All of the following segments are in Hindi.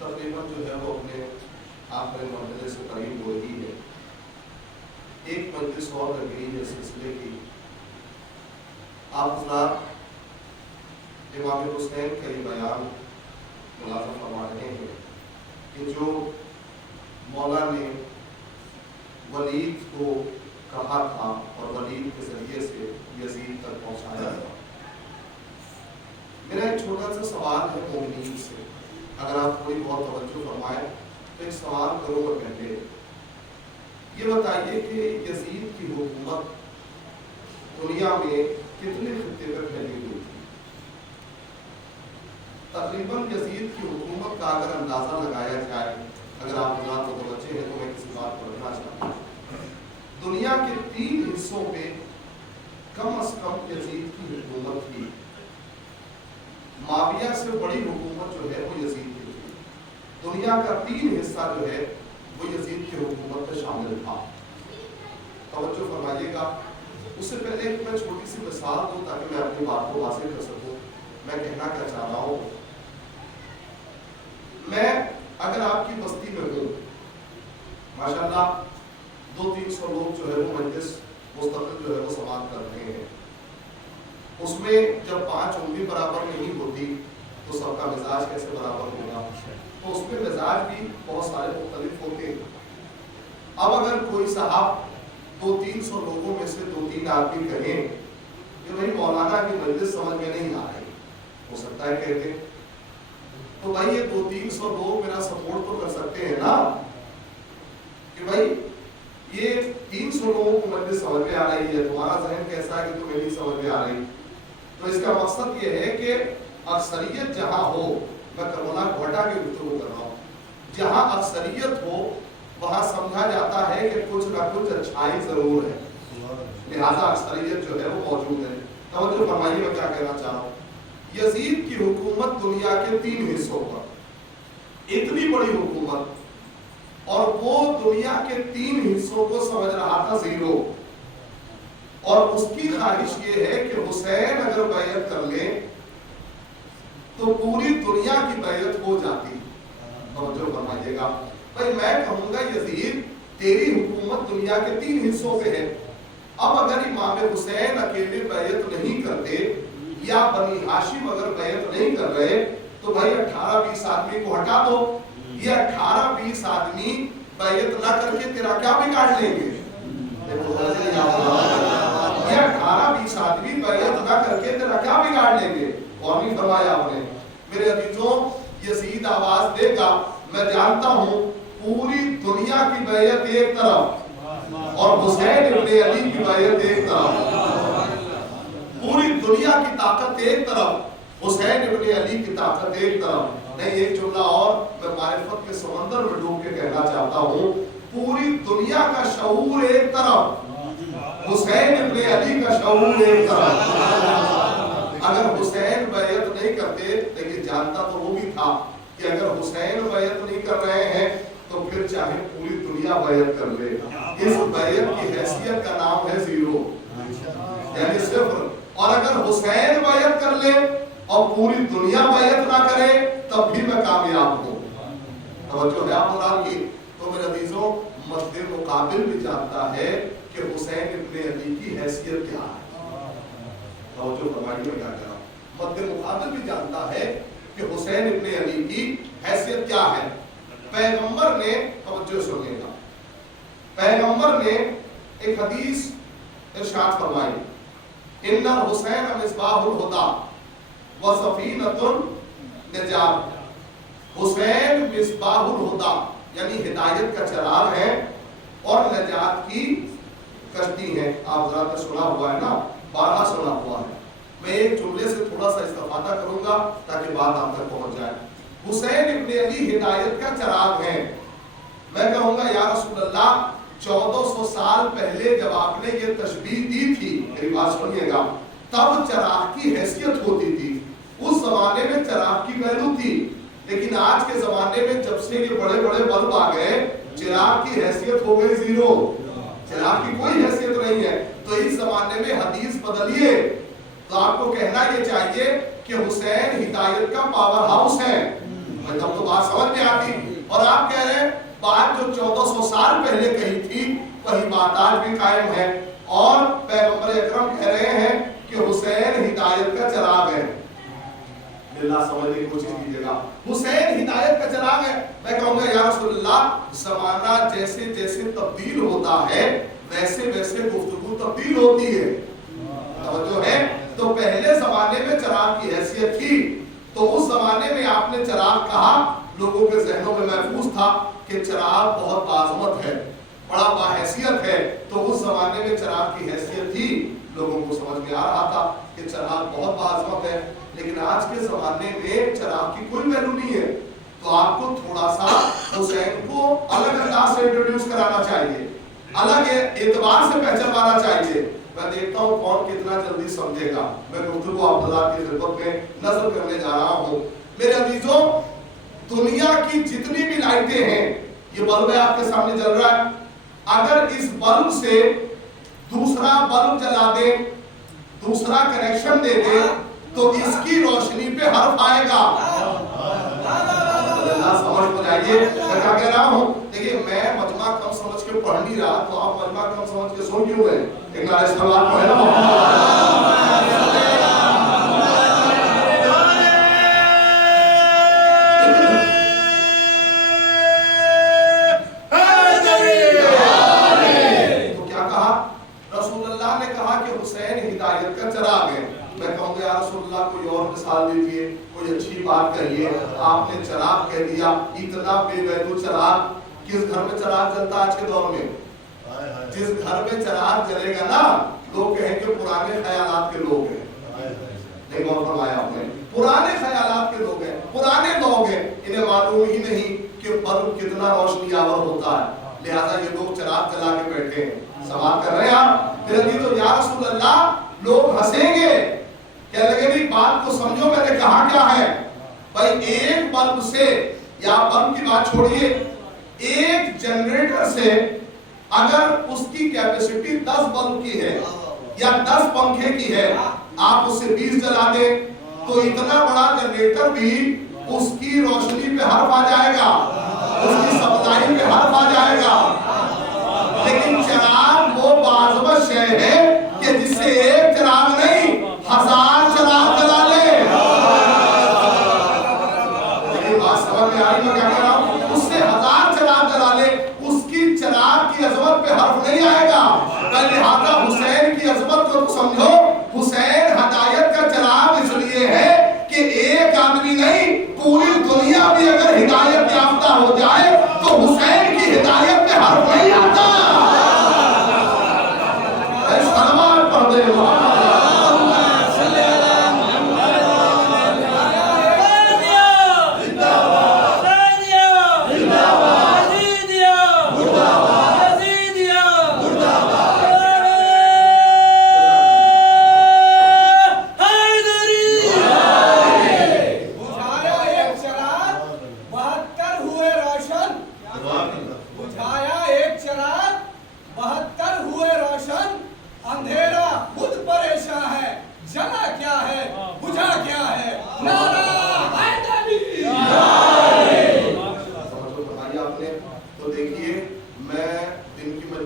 तकरीबन जो है वो अपने आखिरी मरहले से करीब हो ही है। एक मजलिस और लग गई है सिलसिले की। आप हज़रात इमाम हुसैन का ये बयान मुलाज़ा फरमा रहे हैं कि जो मौला ने वलीद को कहा था और वलीद के जरिए से यजीद तक पहुंचाया था। मेरा एक छोटा सा सवाल है मोमिनीन से, अगर आप कोई बहुत तवज्जो फरमाए तो एक सवाल करूँगा। पहले ये बताइए कि यजीद की हुकूमत दुनिया में कितने खित्ते पर फैली हुई थी? तकरीबन यजीद की हुकूमत का अगर अंदाजा लगाया जाए, अगर आप को बच्चे हैं तो मैं किसी बात पर रखना चाहता हूँ। दुनिया के 3 हिस्सों पे कम अज कम यजीद की हुकूमत थी। माविया से बड़ी हुकूमत जो है वो यजीद की थी। दुनिया का 3 हिस्सा जो है वो यजीद की हुकूमत में शामिल था। तवज्जो फरमाइएगा। उससे पहले मैं छोटी सी मिसाल दूं ताकि मैं अपनी बात को वाज़ेह कर सकूं। मैं कहना क्या चाह रहा हूं, मैं अगर आपकी बस्ती में हूं, माशाल्लाह 200-300 लोग जो है वो मजलिस मुस्तकिल जो है वो समाअत कर रहे हैं। उसमें जब 5 उंगली बराबर नहीं होती तो सबका मिजाज कैसे बराबर होगा? तो उसमें मिजाज भी बहुत सारे मुख्तलिफ होते हैं। अब अगर कोई साहब 200-300 लोगों में से 2-3 आदमी कहें कि भाई मौलाना की मजलिस समझ में नहीं आ रही, हो सकता है कहते, तो भाई ये 200-300 लोग मेरा सपोर्ट तो कर सकते हैं ना कि भाई ये 300 लोगों को मजलिस समझ में आ रही है, तुम्हारा जहन कैसा है कि तुम्हें नहीं समझ में आ रही। तो इसका मकसद ये है कि अक्सरियत जहां हो, मैं करबला घोटा की गुफ्तगू कर रहा हूँ, जहां अक्सरियत हो वहां समझा जाता है कि कुछ ना कुछ अच्छाई जरूर है, लिहाजा अक्सरियत जो है वो मौजूद है। तवज्जो फरमाइए मैं क्या कहना चाह रहा हूँ। यजीद की हुकूमत दुनिया के 3 हिस्सों पर, इतनी बड़ी हुकूमत, और वो दुनिया के 3 हिस्सों को समझ रहा था जीरो, और उसकी ख्वाहिश ये है कि हुसैन अगर बैयत कर ले तो पूरी दुनिया की बैयत हो जाती। तवज्जो फरमाइएगा। भाई मैं कहूंगा यजीद तेरी हुकूमत दुनिया के 3 हिस्सों पे है। अब अगर इमाम हुसैन अकेले बैयत नहीं करते या बनी हाशिम अगर बैयत नहीं कर रहे तो भाई 18-20 आदमी को हटा दो। ये 18-20 आदमी बैयत ना करके तेरा क्या बिगाड़ लेंगे? ये 18-20 आदमी बैयत ना करके तेरा क्या बिगाड़ लेंगे? और नहीं फरमाया आपने। मेरे अजीजों, यजीद आवाज देगा, मैं जानता हूं पूरी दुनिया की बैयत एक तरफ और हुसैन इब्ने अली की बैयत एक तरफ, पूरी दुनिया की ताकत एक तरफ, हुसैन इब्ने अली की ताकत एक तरफ। नहीं, एक जुमला और मैं मारिफत के समंदर में डूब के कहना चाहता हूँ, पूरी दुनिया का शऊर एक तरफ, हुसैन इब्ने अली का शऊर एक तरफ। अगर हुसैन बैयत नहीं करते, लेकिन जानता तो वो भी था कि अगर हुसैन बैयत नहीं कर रहे हैं तो फिर चाहे पूरी दुनिया दुनिया बैयत कर ले। इस बैयत की हैसियत का नाम है जीरो, यानी सिफ्र। और अगर हुसैन बैयत कर ले और पूरी दुनिया बैयत ना करे तब भी मैं कामयाब हूं। तवज्जो है आप की। तो मेरे अजीजों, मद्दे मुकाबिल भी जानता है कि हुसैन इब्ने अली की हैसियत क्या है। तवज्जो फरमाइए मैं क्या कह रहा हूं। मद्दे मुकाबिल भी जानता है कि हुसैन इब्ने अली की हैसियत क्या है। पैगंबर ने, तवज्जो सुनिएगा, पैगंबर ने एक हदीस इरशाद फरमाई, इन्नल हुसैन मिसबाहुल हुदा व सफीनतुन निजात। हुसैन मिसबाहुल हुदा यानी हिदायत का चिराग है और नजात की कश्ती है। आप जरा तो सुना हुआ है ना, बारहा सुना हुआ है। मैं एक जुमले से थोड़ा सा इस्तेफादा करूंगा ताकि बात आप तक पहुंच जाए। हुसैन इब्ने अली हिदायत का चिराग है। मैं कहूंगा या रसूल अल्लाह, 1400 साल पहले जब आपने ये तशबीह दी थी, मेरी बात सुनिएगा, तब चिराग की हैसियत होती थी। उस जमाने में चिराग की वैल्यू थी, लेकिन आज के जमाने में जब से ये बड़े बड़े बल्ब आ गए, चिराग की हैसियत हो गई जीरो। चिराग की कोई हैसियत नहीं है। तो इस जमाने में हदीस बदलिए तो आपको कहना ये चाहिए कि हुसैन हिदायत का पावर हाउस है। तब तो बात समझ में आती। और आप कह रहे हैं बात जो 1400 साल पहले कही थी वही बात आज भी कायम है। और पैगंबर अकरम कह रहे हैं कि हुसैन हिदायत का चिराग है। अल्लाह समझने की कोशिश कीजिएगा, हुसैन हिदायत का चिराग है। मैं कहूंगा या रसूलुल्लाह, ज़माना जैसे जैसे तब्दील होता है वैसे वैसे गुफ्तगू तब्दील होती है। तवज्जो है। तो पहले जमाने में चिराग की हैसियत थी, तो उस जमाने में आपने चिराग कहा, लोगों के जहनों में महफूज था कि चिराग बहुत बाज़मत है, बड़ा बाहैसियत है। तो उस जमाने में चिराग की हैसियत थी, लोगों को समझ में आ रहा था कि चिराग बहुत बाज़मत है। लेकिन आज के जमाने में चिराग की कोई वैल्यू नहीं है। तो आपको थोड़ा सा हुसैन को अलग अंदाज से इंट्रोड्यूस कराना चाहिए, अलग एतबार से पहचानवाना चाहिए। मैं देखता हूँ कौन कितना जल्दी समझेगा। मैं गुफ्तगू अब्दुल्लाह की खिदमत में नज़र करने जा रहा हूँ। मेरे अजीजों, दुनिया की जितनी भी लाइटें हैं, ये बल्ब आपके सामने जल रहा है, अगर इस बल्ब से दूसरा बल्ब जला दे, दूसरा कनेक्शन दे दे, तो इसकी रोशनी पे हर्फ आएगा। समझ को जाइए मैं क्या कह रहा हूँ। देखिए, मैं मजमा कम समझ के पढ़ नहीं रहा, तो आप मजमा कम समझ के सुन क्यों रहे? एक नारे सलात पढ़े ना। तो क्या कहा रसूलुल्लाह ने? कहा कि हुसैन हिदायत का चिराग है। मैं कहूँगा या रसूलुल्लाह, कोई और मिसाल दीजिए, कोई अच्छी बात कहिए। आपने चिराग कह दिया, इतना बेवैल्यू चिराग। किस घर में चिराग जलता आज के दौर में? जिस घर में चिराग जलेगा ना, लोग कहेंगे पुराने ख्यालात के लोग हैं। नहीं गौर फरमाया आपने? पुराने ख्यालात के लोग हैं, पुराने लोग हैं, इन्हें मालूम ही नहीं कि बल्ब कितना रोशनी आवर होता है। लिहाजा ये लोग चिराग जला के बैठे हैं। सवाल कर रहे हैं आप? फिर तो या रसूल अल्लाह, लोग हंसेंगे, क्या लगे नहीं? बात को समझो, मैंने कहा क्या है भाई। एक बल्ब से, या बल्ब की बात छोड़िए, एक जनरेटर से अगर उसकी कैपेसिटी 10 बल्ब की है या 10 पंखे की है, आप उससे 20 जला दें तो इतना बड़ा जनरेटर भी उसकी रोशनी पे हर्फ आ जाएगा, उसकी सप्लाई पे हर्फ आ जाएगा। लेकिन चिराग वो बाज़मत शय है कि जिससे एक चिराग नहीं 1000 चिराग जला ले। लेकिन बात समझ में आ रही है क्या कह रहा हूं? उससे 1000 चिराग जला ले, उसकी चिराग की अजमत पे हर्फ नहीं आएगा। लिहाजा हुसैन की अजमत को समझो। हुसैन हिदायत का चिराग इसलिए है कि एक आदमी नहीं, पूरी दुनिया भी अगर हिदायत याफ्ता हो जाए तो हुसैन की हिदायत पे हर्फ नहीं आता। सलमान पढ़ दे।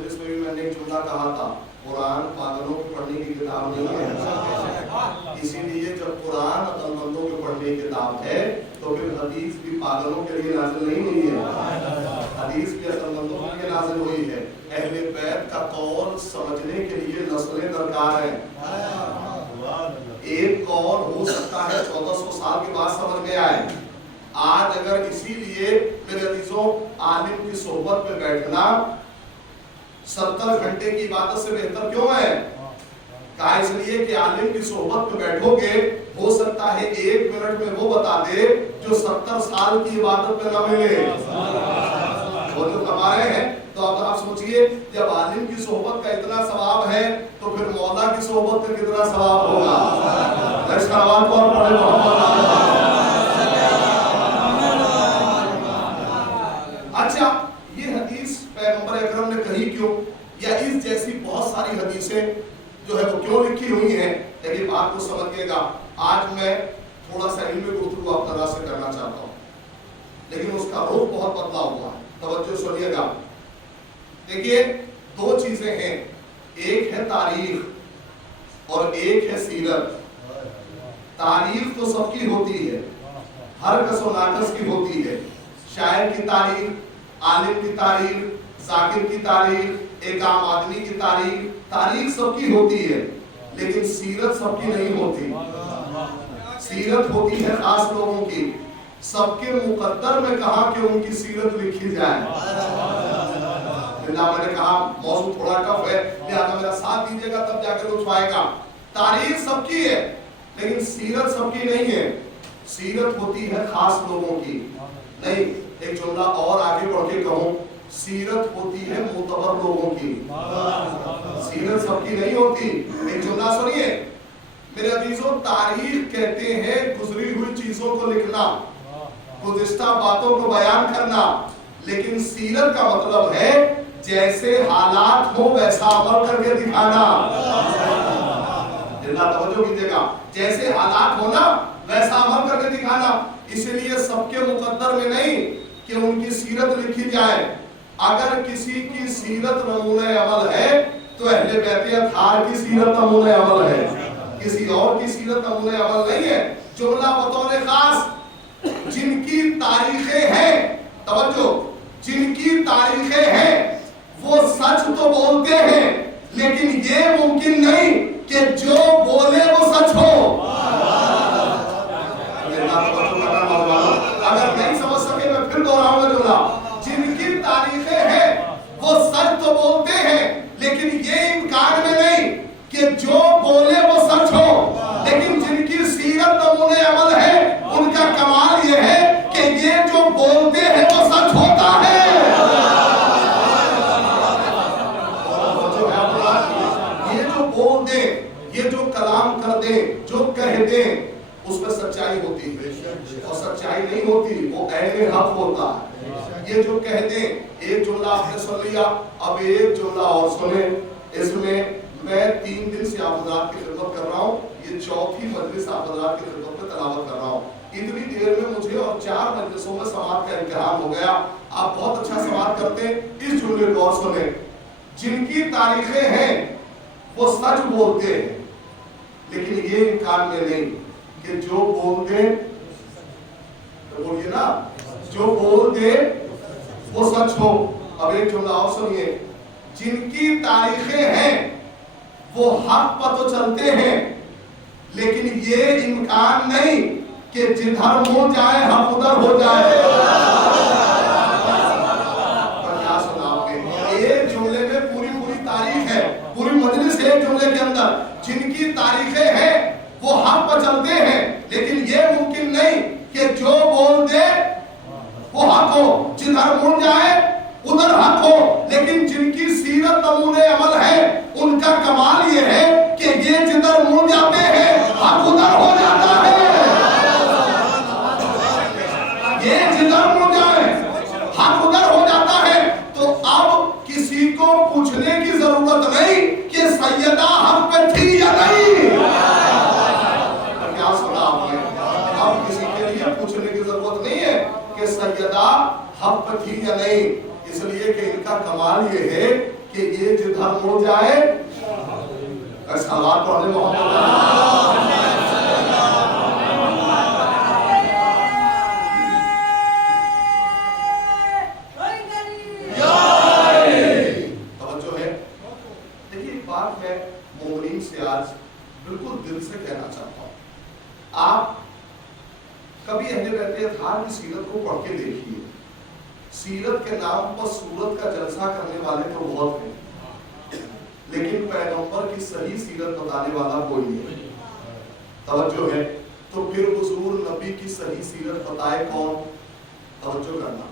मजलिस में भी मैंने एक जुमला कहा था, कुरान पागलों को पढ़ने की किताब नहीं है। इसीलिए जब कुरान अक्लमंदों को पढ़ने की किताब है तो फिर हदीस भी पागलों के लिए नाज़िल नहीं हुई है, हदीस भी अक्लमंदों के लिए नाज़िल हुई है। अहले बैत का कौल समझने के लिए नस्लें दरकार है। एक कौल हो सकता है 1400 साल के बाद समझ में आए। आज अगर इसीलिए मेरे अजीजों आलिम की सोहबत में बैठना 70 घंटे की इबादत से बेहतर क्यों है? कहा इसलिए कि आलिम की सोहबत में बैठोगे, हो सकता है 1 मिनट में वो बता दे जो 70 साल की इबादत में न मिले। वो जो कमा रहे हैं, तो अब आप सोचिए जब आलिम की सोहबत का इतना सवाब है तो फिर मौला की सोहबत का कितना सवाब होगा। अच्छा, ये हदीस पैगंबर अकरम ने कही क्यों, या इस जैसी बहुत सारी हदीसें जो है वो क्यों लिखी हुई हैं, लेकिन बात को समझिएगा। आज मैं थोड़ा सा इल्मी गुफ्तगू आप तरह से करना चाहता हूँ, लेकिन उसका रुख बहुत बदला हुआ है। तवज्जो सुनिएगा। देखिए, 2 चीजें हैं, एक है तारीख और एक है सीरत। तारीख तो सबकी होती है, हर कसो नाकस की होती है। शायर की तारीख, आलिम की तारीख, जाकिर की तारीख, एक आम आदमी की तारीख सबकी होती है, लेकिन सीरत सबकी नहीं होती। सीरत होती है खास लोगों की। सबके मुकद्दर में कहा कि उनकी सीरत लिखी जाए। मैंने कहा मौजूद थोड़ा टफ है, लिहाजा मेरा साथ दीजिएगा तब जाकर कुछ पाएगा। तारीख सबकी है, लेकिन सीरत सबकी नहीं है। सीरत होती है खास लोगों की। नहीं, एक जुमला और आगे बढ़ के कहूं, सीरत होती है मुतबर लोगों की, सीरत सबकी नहीं होती। एक जुमला सुनिए मेरे अजीजों, तारीख कहते हैं गुजरी हुई चीजों को लिखना, गुज़िश्ता बातों को बयान करना, लेकिन सीरत का मतलब है जैसे हालात हो वैसा अमल करके दिखाना। जितना तवज्जो कीजिएगा, जैसे हालात हो ना वैसा अमल करके दिखाना। इसलिए सबके मुकद्दर में नहीं कि उनकी सीरत लिखी जाए। अगर किसी की सीरत नमूने अमल है तो अहले बैत अत्हार की सीरत नमूने अमल है, किसी और की सीरत नमूने अमल नहीं है। जुमला बतौर खास, जिनकी तारीखें हैं, तवज्जो, जिनकी तारीखें हैं वो सच तो बोलते हैं, लेकिन ये मुमकिन नहीं कि जो बोले वो सच हो। अगर नहीं समझ सके मैं फिर दोहराऊंगा जुमला। जिनकी तारीखें हैं वो सच तो बोलते हैं, लेकिन ये इम्कान में नहीं कि जो बोले वो सच हो। लेकिन जिनकी सीरत नमूने अमल है, उनका कमाल ये है कि ये जो बोलते हैं वो सच होता है। ये जो बोल दे, ये जो कलाम कर दे, जो कह दे, उसमें सच्चाई होती है, और सच्चाई नहीं होती वो ऐने हक होता है। ये जो कह दे, एक जुमला आपने सुन लिया, अब एक जुमला और सुने। इसमें मैं 3 दिन से आप हज़रात की खिदमत कर रहा हूँ, ये 4थी मजलिस आप हज़रात की खिदमत में तलावत कर रहा हूँ। इतनी देर में मुझे और 4 मजलिसों में समात का इम्तिहान हो गया। आप बहुत अच्छा समात करते हैं, इस जुमले को और सुने। जिनकी तारीखें हैं वो सच बोलते हैं, लेकिन ये इम्कान में नहीं कि जो बोल दे, तो बोलिए ना, जो बोल दे वो सच हो। अब एक जुमला और सुनिए, जिनकी तारीखें हैं वो हक पर तो चलते हैं, लेकिन ये इम्कान नहीं कि जिधर मुंह जाए हक उधर हो जाए। क्या सुना आपने? एक जुमले में पूरी तारीख है, पूरी मजलिस एक जुमले के अंदर। जिनकी तारीखें हैं वो हक पर चलते हैं, लेकिन ये मुमकिन नहीं कि जो बोल दे वो हक हो, जिधर मुड़ जाए उधर हक हो। लेकिन जिनकी सीरत नमूने अमल है, उनका कमाल ये है कि ये जिधर मुड़ जाते हैं हक उधर हो जाता है। ये जिधर मुड़ जाए हक उधर हो जाता है। तो अब किसी को पूछने की जरूरत नहीं कि सैयदा हक पे थी या नहीं। क्या सुना आपने? अब किसी के लिए पूछने की जरूरत नहीं है कि सैयदा हक पे थी या नहीं, इसलिए कि इनका कमाल ये है कि ये जिधर मुड़ जाए सलावत पढ़ने मोहम्मद। तवज्जो है। देखिए एक बात मैं मोमिनीन से आज बिल्कुल दिल से कहना चाहता हूँ, आप कभी अहले बैत अतहार की सीरत को पढ़ के देखिए। सीरत के नाम पर सूरत का जलसा करने वाले तो बहुत हैं, लेकिन पैगंबर की सही सीरत बताने वाला कोई नहीं। तवज्जो है। तो फिर हुजूर नबी की सही सीरत बताए कौन? तवज्जो करना,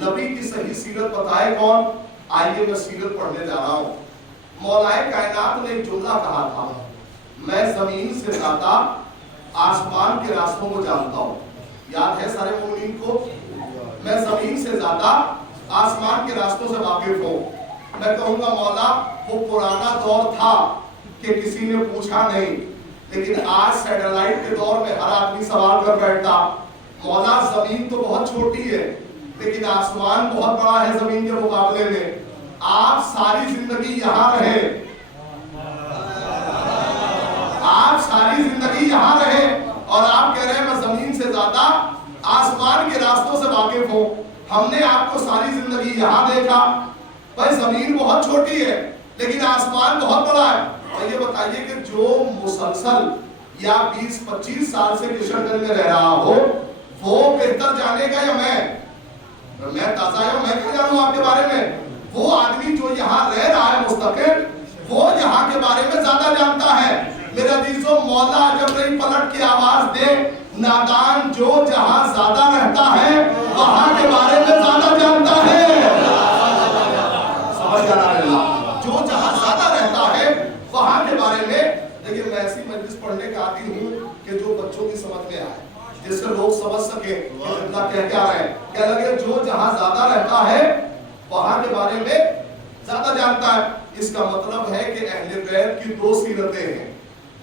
नबी की सही सीरत बताए कौन? आइए मैं सीरत पढ़ने जा रहा हूँ। मौलाए कायनात ने एक जुमला कहा था, मैं जमीन से ज्यादा आसमान के रास्तों को जानता हूँ। याद है सारे मोमिनीन को? मैं जमीन से ज्यादा आसमान के रास्तों से वाकिफ हूँ। मैं कहूँगा मौला वो पुराना दौर था कि किसी ने पूछा नहीं, लेकिन आज सैटेलाइट के दौर में हर आदमी सवाल कर बैठता। मौला जमीन तो बहुत छोटी है, लेकिन आसमान बहुत बड़ा है जमीन के मुकाबले में। आप सारी जिंदगी यहाँ रहे, आप सारी जिंदगी यहाँ रहे और आप कह रहे हैं मैं जमीन से ज्यादा आसमान के रास्तों से वाकिफ हूँ। हमने आपको सारी जिंदगी यहाँ देखा, भाई जमीन बहुत छोटी है लेकिन आसमान बहुत बड़ा है। और ये बताइए कि जो मुसलसल या 20-25 साल से किशनगंज में रह रहा हो, वो बेहतर जानेगा या मैं ताजा हूं, मैं क्या जानूं आपके बारे में? वो आदमी जो यहाँ रह रहा है मुस्तकिल, वो यहाँ के बारे में ज्यादा जानता है। मेरे अजीजों, मौला जब नहीं पलट के आवाज दे, नादान जो जहाँ ज्यादा रहता है वहां के बारे में ज्यादा जानता है। समझ आ, जो जहाँ ज्यादा रहता है वहां के बारे में। देखिए मैं ऐसी मजलिस पढ़ने का आदी हूँ कि जो बच्चों की समझ में आए, जिससे लोग समझ सके क्या क्या रहे हैं। क्या लगे जो जहाँ ज्यादा रहता है वहां के बारे में ज्यादा जानता है। इसका मतलब है कि अहले बैत की दो सीरतें हैं,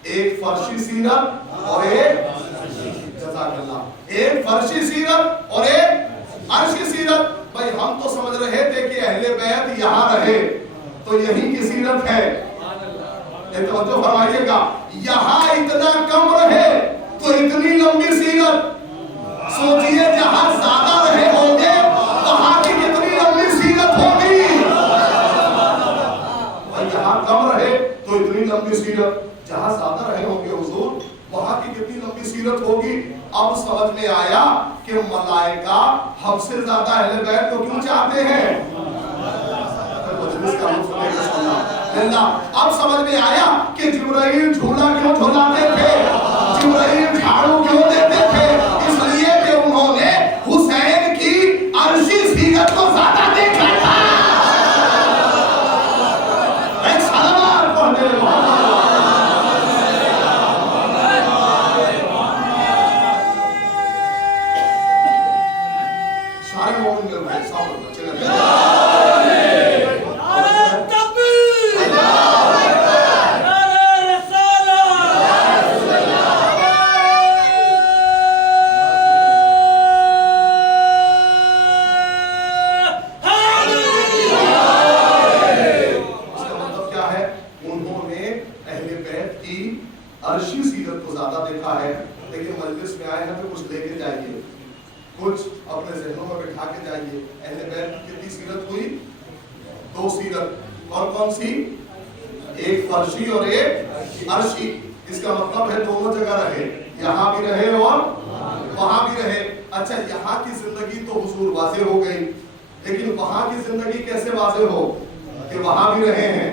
एक फर्शी सीरत और एक जज़ाकल्लाह, एक फर्शी सीरत और एक अर्शी सीरत। भाई हम तो समझ रहे थे कि अहले बैत यहाँ रहे तो यही की सीरत है। तो फरमाइएगा, यहाँ इतना कम रहे तो इतनी लंबी सीरत। सोचिए जहाँ ज्यादा रहे होंगे वहां की कितनी लंबी सीरत होगी। जहाँ कम रहे तो इतनी लंबी सीरत, जहाँ ज्यादा रहे होंगे हुजूर वहां की कितनी लंबी सीरत होगी। अब समझ में आया कि मलाइका हमसे ज्यादा अहले बैत को क्यों चाहते हैं। अब समझ में आया कि जिब्राइल झूला क्यों झूलाते थे, जिब्राइल झाड़ू क्यों देते थे। इसलिए कि उन्होंने हुसैन की अर्शी सीरत को ज्यादा देखा था। एक सलावत पढ़ने सारे मोमिन मिल रहे सब बच्चे अर्शी सीरत को ज्यादा देखा है। लेकिन मजलिस में आए हैं तो कुछ लेके जाइए, कुछ अपने जहनों में बिठा के जाइए। अहले बैत की कितनी सीरत हुई? दो सीरत। और कौन सी? एक फर्शी और एक अर्शी। इसका मतलब है दोनों जगह रहे, यहाँ भी रहे और वहां भी रहे। अच्छा, यहाँ की जिंदगी तो हुजूर वाज़े हो गई, लेकिन वहां की जिंदगी कैसे वाज़े हो कि वहां भी रहे हैं?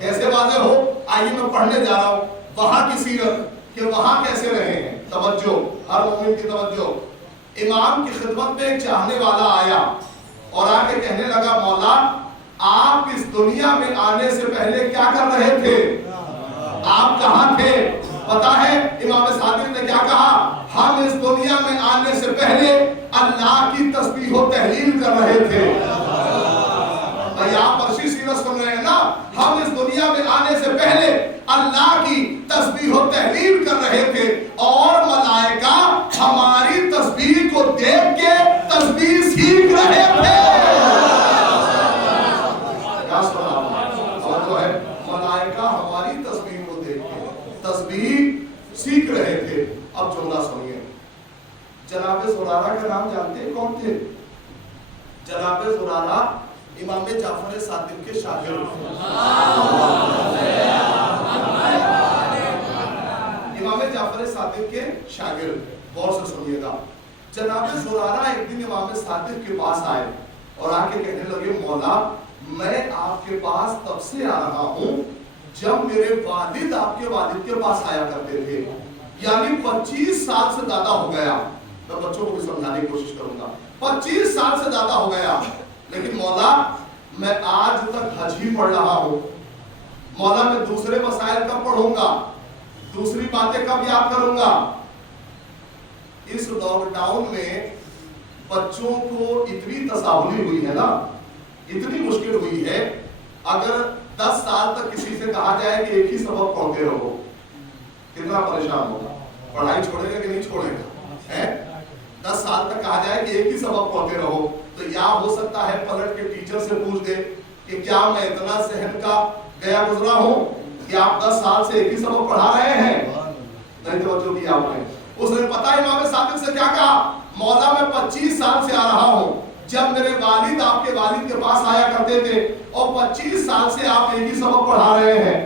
कैसे वाज़े हो? आइए मैं पढ़ने जा रहा हूँ वहां की सीरत कि वहां कैसे रहे हैं। तवज्जो, हर मोमिन की तवज्जो। इमाम की खिदमत में एक चाहने वाला आया और आके कहने लगा, मौला आप इस दुनिया में आने से पहले क्या कर रहे थे? आप कहाँ थे? पता है इमाम सादिक ने क्या कहा? हम इस दुनिया में आने से पहले अल्लाह की तस्बीह व तहलील कर रहे थे। भाई आप अर्शी सीरत सुन रहे हैं ना? हम इस दुनिया में आने से पहले अल्लाह की तस्बीह व तहलील कर रहे थे और मलाइका हमारी तस्बीह को देख के तस्बीह सीख रहे थे। क्या जो है मलाइका हमारी तस्बीह को देख के तस्बीह सीख रहे थे। अब जुमला सुनिए, जनाबे जुरारा का नाम जानते हैं कौन थे? जनाबे जुरारा इमाम जाफर सादिक के शागिर्द थे। इमाम जाफर सादिक के शागिर्द, गौर से सुनिएगा। जनाबे जुरारा एक दिन इमाम सादिक के पास आए और आके कहने लगे, मौला मैं आपके पास तब से आ रहा हूं जब मेरे वालिद आपके वालिद के पास आया करते थे, यानी 25 साल से ज्यादा हो गया। मैं बच्चों को भी समझाने की कोशिश करूंगा, 25 साल से ज्यादा हो गया, लेकिन मौला मैं आज तक हज ही पढ़ रहा हूं। मौला मैं दूसरे मसाइल कब पढ़ूंगा, दूसरी बातें कब याद करूंगा? इस लॉकडाउन में बच्चों को इतनी तसाहुली हुई है ना, इतनी मुश्किल हुई है। अगर 10 साल तक किसी से कहा जाए कि एक ही सबक पढ़ते रहो, कितना परेशान होगा, पढ़ाई छोड़ेगा कि नहीं छोड़ेगा? है 10 साल तक कहा जाए कि एक ही सबक पढ़ते रहो, तो या हो सकता है पलट के टीचर से पूछ दे कि क्या मैं इतना सहन का गया गुजरा हूं कि आप 10 साल से एक ही सबक पढ़ा रहे हैं? नहीं तवज्जो की आपने। उसने पता इमाम सादिक से क्या कहा, मौला मैं 25 साल से आ रहा हूं, जब मेरे वालिद आपके वालिद के पास आया करते थे, और 25 साल से आप एक ही सबक पढ़ा रहे हैं।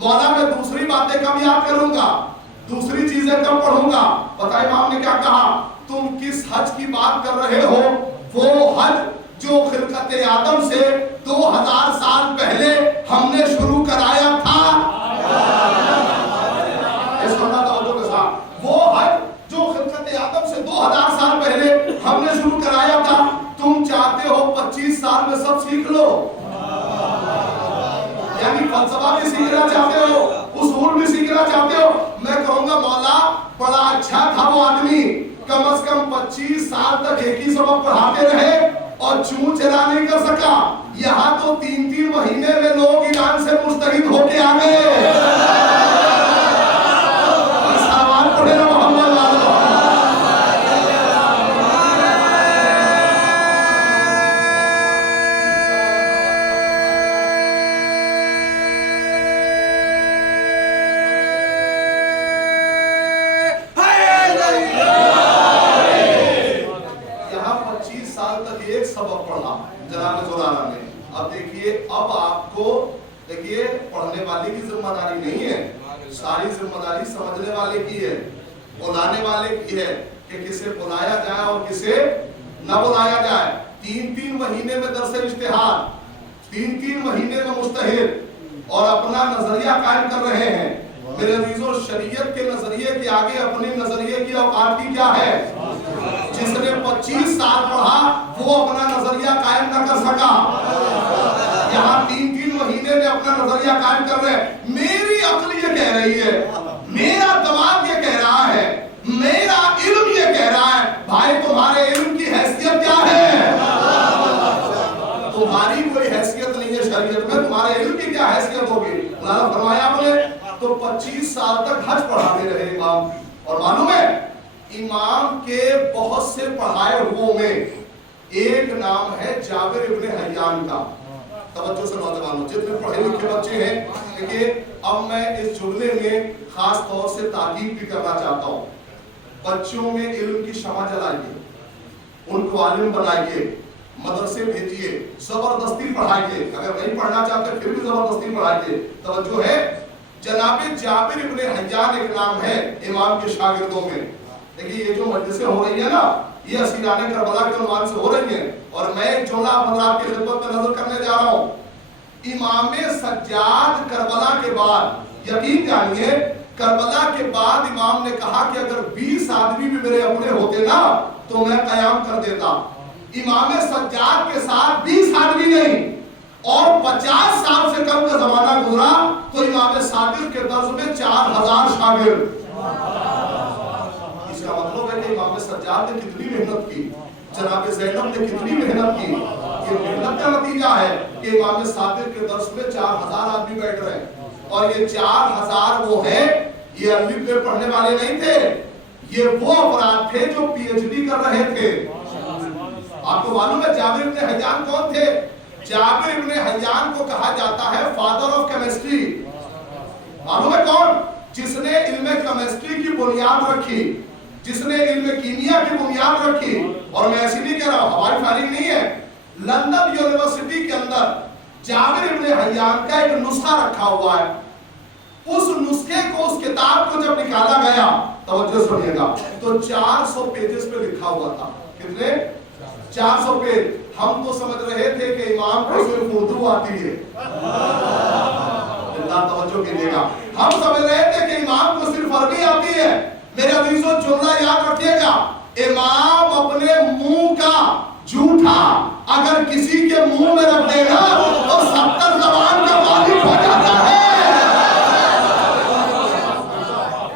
मौला मैं दूसरी बातें कब याद करूंगा, दूसरी चीजें कब पढ़ूंगा? पता इमाम ने क्या कहा, तुम किस हज की बात कर रहे हो? वो हज जो खिलकत आदम से 2000 साल पहले हमने शुरू कराया था। वो हज जो खिलकत आदम से 2000 साल पहले हमने शुरू कराया था, तुम चाहते हो 25 साल में सब सीख लो? यानी फलसफा भी सीखना चाहते हो, उसूल भी सीखना चाहते हो? मैं कहूंगा मौला बड़ा अच्छा था वो आदमी, कम से कम 25 साल तक एक ही सबक पढ़ाते रहे और चूं चरा नहीं कर सका। यहाँ तो 3-3 महीने में लोग ईरान से मुस्तहिद होके आ गए। अब आपको देखिए, पढ़ने वाले की जिम्मेदारी नहीं है, सारी जिम्मेदारी समझने वाले की है, बुलाने वाले की है कि किसे बुलाया जाए और किसे न बुलाया जाए। 3-3 महीने में दरस इज्तिहाद, 3-3 महीने में मुस्तहिद और अपना नजरिया कायम कर रहे हैं। मेरे अजीजों, शरीयत के नजरिए के आगे अपने नजरिए की औकात की क्या है? जिसने 25 साल पढ़ा वो अपना नजरिया कायम न कर सका, यहाँ 3-3 महीने में अपना नजरिया कायम कर रहे हैं। मेरी अक्ल ये कह रही है, मेरा दिमाग ये कह रहा है, मेरा इल्म ये कह रहा है, भाई तुम्हारे इल्म की हैसियत क्या है? तुम्हारी कोई हैसियत नहीं है शरीयत में, तुम्हारे इल्म की क्या हैसियत होगी? अल्लाह फरमाया आपने तो 25 साल तक हज पढ़ाते रहे इमाम। और मालूम है इमाम के बहुत से पढ़ाए हुओं में एक नाम है जाबिर इब्ने हय्यान का। तवज्जो से नौजवानों, जितने पढ़े लिखे बच्चे हैं, देखिए अब मैं इस जुमले में खास तौर से ताकीद भी करना चाहता हूँ। बच्चों में इल्म की शमा जलाइए, उनको आलिम बनाइए, मदरसे भेजिए, जबरदस्ती पढ़ाइए, अगर नहीं पढ़ना चाहते फिर भी जबरदस्ती पढ़ाइए। तवज्जो है, जनाबे जाबिर इब्ने हय्यान एक नाम है इमाम के शागिर्दों में। देखिए ये जो मजलिसें हो रही है ना, ये असीराने करबला के उन्वान से हो रही है, और मैं एक जुमला हज़रात की खिदमत में नजर करने जा रहा हूँ। इमाम सज्जाद करबला के बाद, यकीन जानिए करबला के बाद इमाम ने कहा कि अगर 20 आदमी भी मेरे अपने होते ना तो मैं कयाम कर देता। इमाम सज्जाद के साथ 20 आदमी नहीं और 50 साल से कम का जमाना गुजरा तो इमाम सादिक के दर्स में 4000 शागिर्द। इसका मतलब है कि इमाम सज्जाद ने कितनी मेहनत की, जनाब ज़ैनब ने कितनी मेहनत की। ये मेहनत का नतीजा है कि इमाम सादिक के दर्स में 4000 आदमी बैठ रहे हैं। और ये 4000 वो है, ये अरबी में पढ़ने वाले नहीं थे, ये वो अफराद थे जो पीएचडी कर रहे थे। आपको मालूम है जाबिर इब्ने हय्यान कौन थे? जाबिर इब्ने हय्यान को कहा जाता है फादर मालूम है कौन? जिसने इल्म केमिस्ट्री की बुनियाद रखी, जिसने इल्म कीमिया की बुनियाद रखी। और मैं ऐसी नहीं कह रहा हूं, हमारी फायरिंग नहीं है। लंदन यूनिवर्सिटी के अंदर जाबिर इब्ने हय्यान का एक नुस्खा रखा हुआ है। उस नुस्खे को, उस किताब को जब निकाला गया, तवज्जो सुनिएगा, तो 400 पेजेस पे लिखा हुआ था। कितने? 400 पेज। हम तो समझ रहे थे कि इमाम को सिर्फ उर्दू आती है। तवज्जो कीजिएगा, हम समझ रहे थे कि इमाम को सिर्फ अरबी आती है। मेरे अजीजों, जुमला याद रखिएगा, इमाम अपने मुंह का जूठा अगर किसी के मुंह में रख देगा तो 70 ज़बान का मालिक हो जाता है।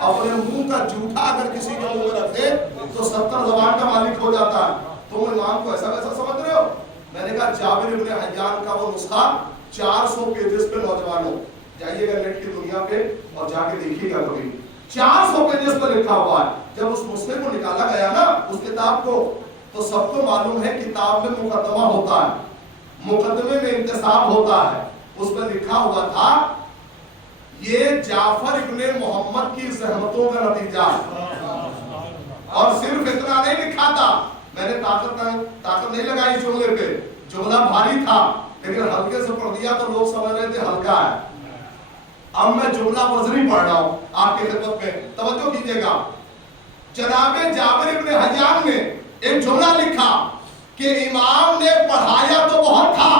अपने मुंह का जूठा अगर किसी के मुंह में रख दे तो 70 ज़बान का मालिक हो जाता है। तुम इमाम को ऐसा वैसा समझ रहे हो? मैंने कहा जाबिर इब्ने हय्यान का वो नुस्खा 400 पेजेस पे, नौजवानों जाइएगा नेट की दुनिया पे और जाके देखिएगा कभी, 400 पेजेस पर लिखा हुआ है। जब उस नुस्खे को निकाला गया ना, उस किताब को, तो सबको मालूम है किताब में मुकदमा होता है, मुकदमे में इंतसाब होता है। उस पर लिखा हुआ था ये जाफर इब्ने मोहम्मद की ज़हमतों का नतीजा है। और सिर्फ इतना नहीं लिखा था, मैंने ताकत नहीं लगाई जुमले पे, जुमला भारी था लेकिन हल्के से पढ़ दिया तो लोग समझ रहे थे हल्का है। अब मैं जुमला वज़नी पढ़ रहा हूं आपकी खिदमत में, तवज्जो कीजिएगा। जनाबे जाबिर इब्ने हय्यान ने एक जुमला लिखा कि इमाम ने पढ़ाया तो बहुत था,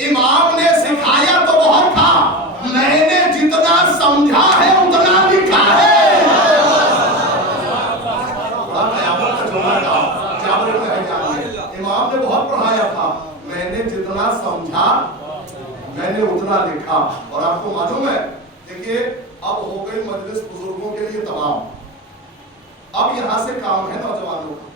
इमाम ने सिखाया तो बहुत था, मैंने जितना समझा है उतना लिखा है। इमाम ने बहुत पढ़ाया था, मैंने जितना समझा मैंने उतना लिखा। और आपको मालूम है, देखिए अब हो गई मजलिस बुजुर्गों के लिए तमाम। अब यहां से काम है नौजवानों का,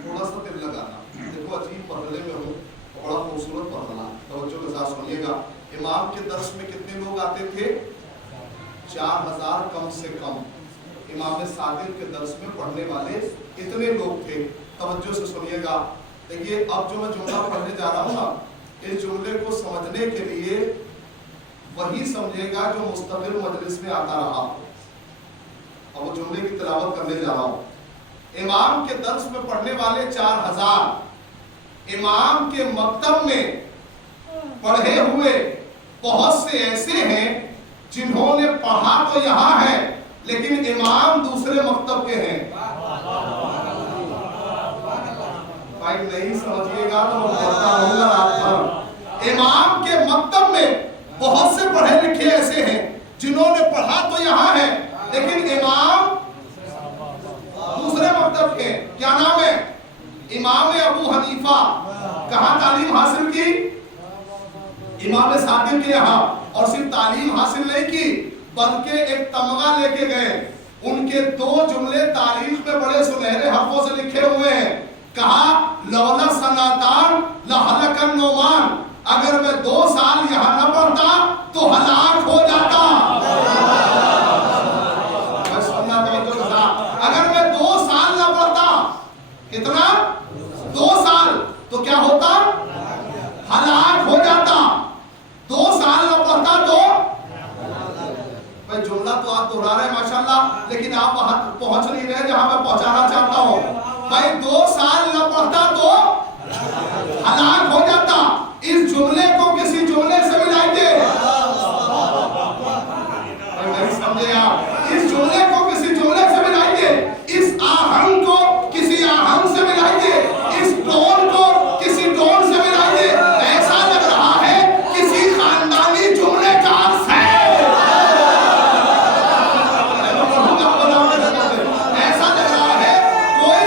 थोड़ा सा दिल लगाना। देखो अजीब पढ़ने में हूँ, बड़ा खूबसूरत पढ़ना, तवज्जो के साथ सुनिएगा। इमाम के दर्स में कितने लोग आते थे? 4000 कम से कम। इमाम सादिक के दर्स में पढ़ने वाले इतने लोग थे। तवज्जो से सुनिएगा। देखिए अब जो मैं जुमला पढ़ने जा रहा हूँ ना, इस जुमले को समझने के लिए वही समझेगा जो मुस्तकिल मजलिस में आता रहा। अब वो जुमले की तिलावत करने जा रहा हूँ। इमाम के दर्स में पढ़ने वाले 4000, इमाम के मकतब में पढ़े हुए बहुत से ऐसे हैं जिन्होंने पढ़ा तो यहाँ है लेकिन इमाम दूसरे मकतब के हैं। भाई नहीं समझिएगा तो मैं पढ़ता रहूंगा रात भर। इमाम के मकतब में बहुत से पढ़े लिखे ऐसे हैं जिन्होंने पढ़ा तो यहाँ है लेकिन इमाम दूसरे मकतब के। क्या नाम है? इमाम अबू हनीफा। कहाँ तालीम हासिल की? इमाम सादिक के यहाँ। और सिर्फ तालीम हासिल नहीं की बल्कि एक तमगा लेके गए। उनके 2 जुमले तारीख में बड़े सुनहरे हरफों से लिखे हुए हैं। कहा लौला सनातान लहलकन नोमान, अगर मैं 2 साल यहाँ न पढ़ता तो हलाक हो जाता। अगर मैं 2 साल न पढ़ता, कितना? 2 साल, तो क्या होता? हलाक हो जाता। 2 साल न पढ़ता तो भाई जुमला तो आप दोहरा रहे हैं माशाल्लाह, लेकिन आप वहां पहुंच नहीं रहे जहां मैं पहुंचाना चाहता हूं। भाई 2 साल न पढ़ता तो हलाक हो जाता। इस जुमले को किसी जुमले से मिलाइए। नहीं समझे आप? इस जुमले को किसी जुमले से मिलाइए, इस आहंग को किसी आहंग से मिलाइए, इस टोन को किसी टोन से मिलाइए। ऐसा लग रहा है किसी खानदानी जुमले का अर्थ है। ऐसा लग रहा है कोई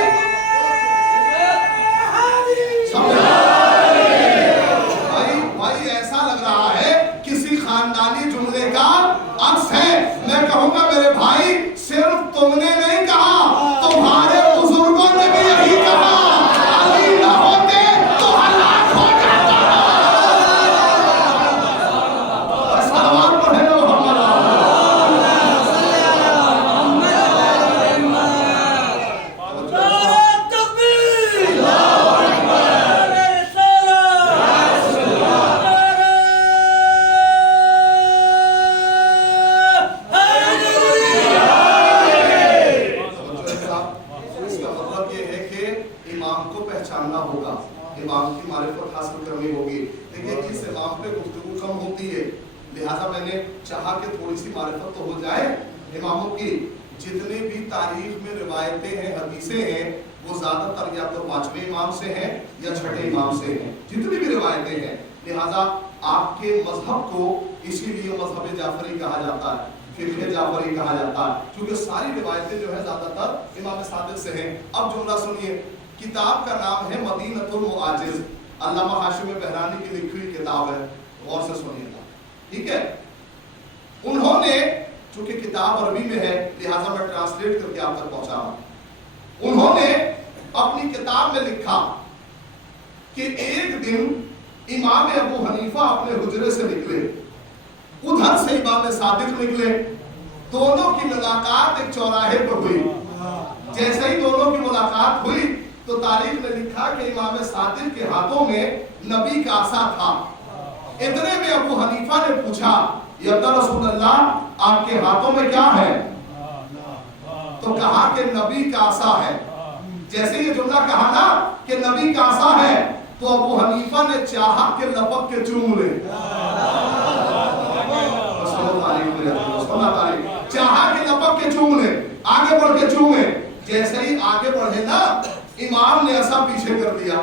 इमाम की मारिफत हासिल करनी होगी। देखिए इस इमाम पे गुफ्तगू कम होती है, लिहाजा मैंने चाहा कि थोड़ी सी मारिफत तो हो जाए इमामों की। जितने भी तारीख में रिवायतें हैं, हदीसें हैं, वो ज्यादातर या तो 5वें इमाम से हैं या 6ठे इमाम से हैं, जितनी भी रिवायतें हैं। लिहाजा आपके मजहब को इसीलिए मजहब जाफरी कहा जाता है, फिक़्ह जाफरी कहा जाता है, क्योंकि सारी रिवायतें जो है ज्यादातर इमाम सादिक से हैं। अब जुमला सुनिए, किताब का नाम है मदीनतुल मुआजिज, अल्लामा हाशिम बहरानी की लिखी हुई किताब है, गौर से सुनिएगा, ठीक है। उन्होंने, चूंकि किताब अरबी में है लिहाजा मैं ट्रांसलेट करके आप तक पहुंचा रहा हूं। उन्होंने अपनी किताब में लिखा कि एक दिन इमाम अबू हनीफा अपने हुजरे से निकले, उधर से इमाम सादिक निकले, दोनों की मुलाकात एक चौराहे पर हुई। जैसे ही दोनों की मुलाकात हुई तो तारीख ने लिखा कि इमाम सादिक के हाथों में नबी का आसा था। इतने में अबू हनीफा ने पूछा, या रसूलल्लाह आपके हाथों में क्या है? तो कहा कि नबी का आसा है। जैसे ये जुमला कहा ना कि नबी का आसा है, तो अबू हनीफा ने चाहा कि लपक के चूम ले, चाहा कि लपक के चूम ले, आगे बढ़ के चूमे। जैसे ही आगे बढ़े ना, इमाम ने ऐसा पीछे कर दिया।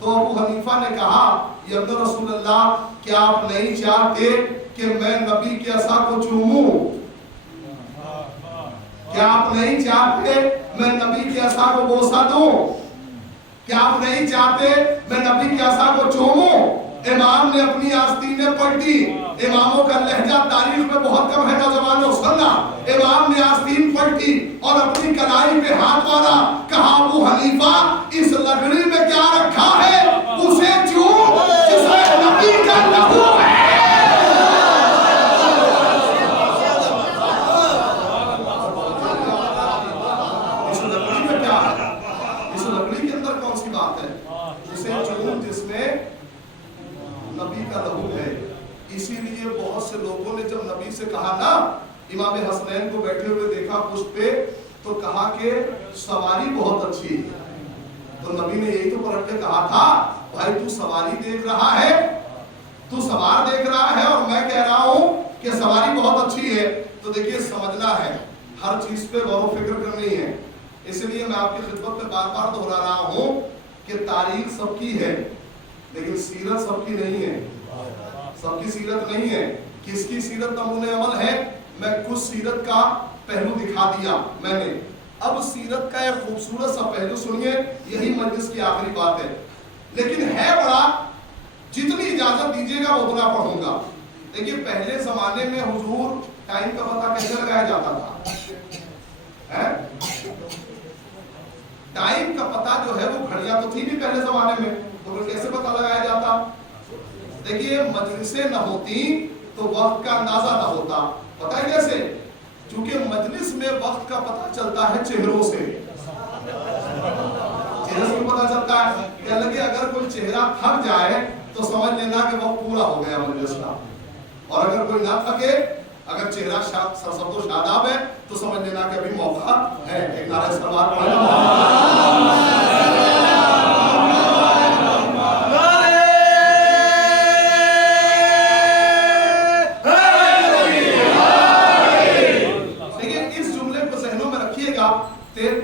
तो अबू हनीफा ने कहा, या रसूलल्लाह क्या आप नहीं चाहते कि मैं नबी के असा को चूमूं? क्या आप नहीं चाहते मैं नबी के असा को बोसा दूं? क्या आप नहीं चाहते मैं नबी के असा को चूमूं? इमाम ने अपनी आस्तीनें पलटी। इमामों का लहजा तारीख में बहुत कम है नौजवानों, सुनना। इमाम ने आस्तीन पलटी और अपनी कलाई पे हाथ मारा, कहा अबू हनीफा इस लकड़ी में क्या रखा है? उसे चूम जिसमें नबी का लहू है। इस लकड़ी में क्या है? इस लकड़ी के अंदर कौन सी बात है? उसे चूम जिसमें नबी का लहू है। इसीलिए बहुत से लोगों ने जब नबी से कहा ना, इमाम हसनैन को बैठे हुए देखा पुष्प पे, तो कहा कि सवारी बहुत अच्छी है। तो नबी ने यही तो पलट के कहा था, भाई तू सवारी देख रहा है, तू सवार देख रहा है और मैं कह रहा हूं कि सवारी बहुत अच्छी है। तो देखिए समझना है, हर चीज पे गौर फिक्र करनी है। इसलिए मैं आपकी खिदमत में बार बार दोहरा रहा हूं कि तारीख सबकी है, लेकिन सीरत सबकी नहीं है। सबकी सीरत नहीं है। किसकी सीरत नमूने अमल है? मैं कुछ सीरत का पहलू दिखा दिया मैंने। अब सीरत का एक खूबसूरत सा पहलू सुनिए, यही मजलिस की आखिरी बात है, लेकिन है बड़ा, जितनी इजाजत दीजिएगा उतना पढ़ूंगा। देखिए पहले जमाने में हुजूर टाइम का पता कैसे लगाया जाता था? है? टाइम का पता जो है वो घड़ियां तो थी भी पहले जमाने में, तो फिर कैसे पता लगाया जाता? देखिए मजलिसें न होती तो वक्त का अंदाजा न होता। पता है कैसे? क्योंकि मजलिस में वक्त का पता चलता है चेहरों से। चेहरे से पता चलता है। कहने लगे अगर कोई चेहरा थक जाए तो समझ लेना कि वक्त पूरा हो गया मजलिस का, और अगर कोई ना थके, अगर चेहरा सरसब्दो शादाब है, तो समझ लेना कि अभी मौका है। एक नारा सलवार पढ़ना।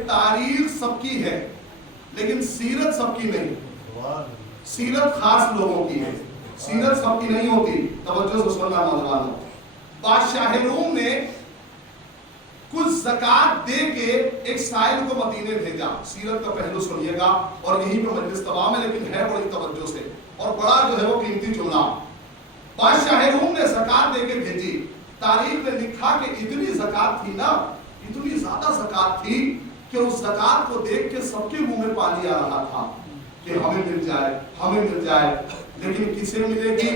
तारीख सबकी है लेकिन सीरत सबकी नहीं। सीरत खास लोगों की है, सीरत सबकी नहीं होती। तवज्जो से सुनना नौजवानों, बादशाह रूम ने कुछ ज़कात दे के एक साइल को मदीने भेजा। सीरत का पहलू सुनिएगा और यहीं पे मजलिस तमाम है, लेकिन है बड़ी तवज्जो से और बड़ा जो है वो कीमती जुमला। बादशाह रूम ने ज़कात दे के भेजी। तारीख ने लिखा कि इतनी ज़कात थी ना, इतनी ज्यादा ज़कात थी कि उस ज़कात को देख के सबके मुंह में पानी आ रहा था कि हमें मिल जाए, हमें मिल जाए। लेकिन किसे मिलेगी?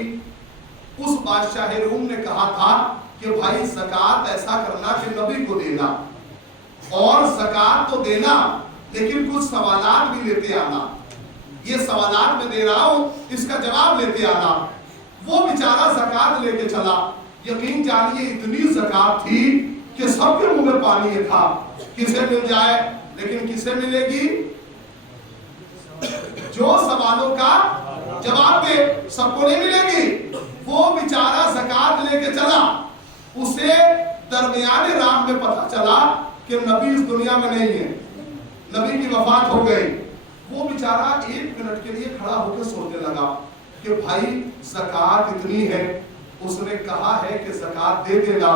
उस बादशाह रूम ने कहा था कि भाई ज़कात ऐसा करना कि नबी को देना, और ज़कात तो देना लेकिन कुछ सवालात भी लेते आना। ये सवालात मैं दे रहा हूं, इसका जवाब लेते आना। वो बेचारा ज़कात लेके चला। यकीन जानिए इतनी ज़कात थी कि सबके मुंह में पानी था। किसे मिल जाए, लेकिन किसे मिलेगी? जो सवालों का जवाब दे। सबको नहीं मिलेगी। वो बेचारा ज़कात लेके चला, उसे दरमियाने राह में पता चला कि नबी इस दुनिया में नहीं है, नबी की वफात हो गई। वो बेचारा 1 मिनट के लिए खड़ा होकर सोचने लगा कि भाई ज़कात इतनी है, उसने कहा है कि ज़कात दे देगा,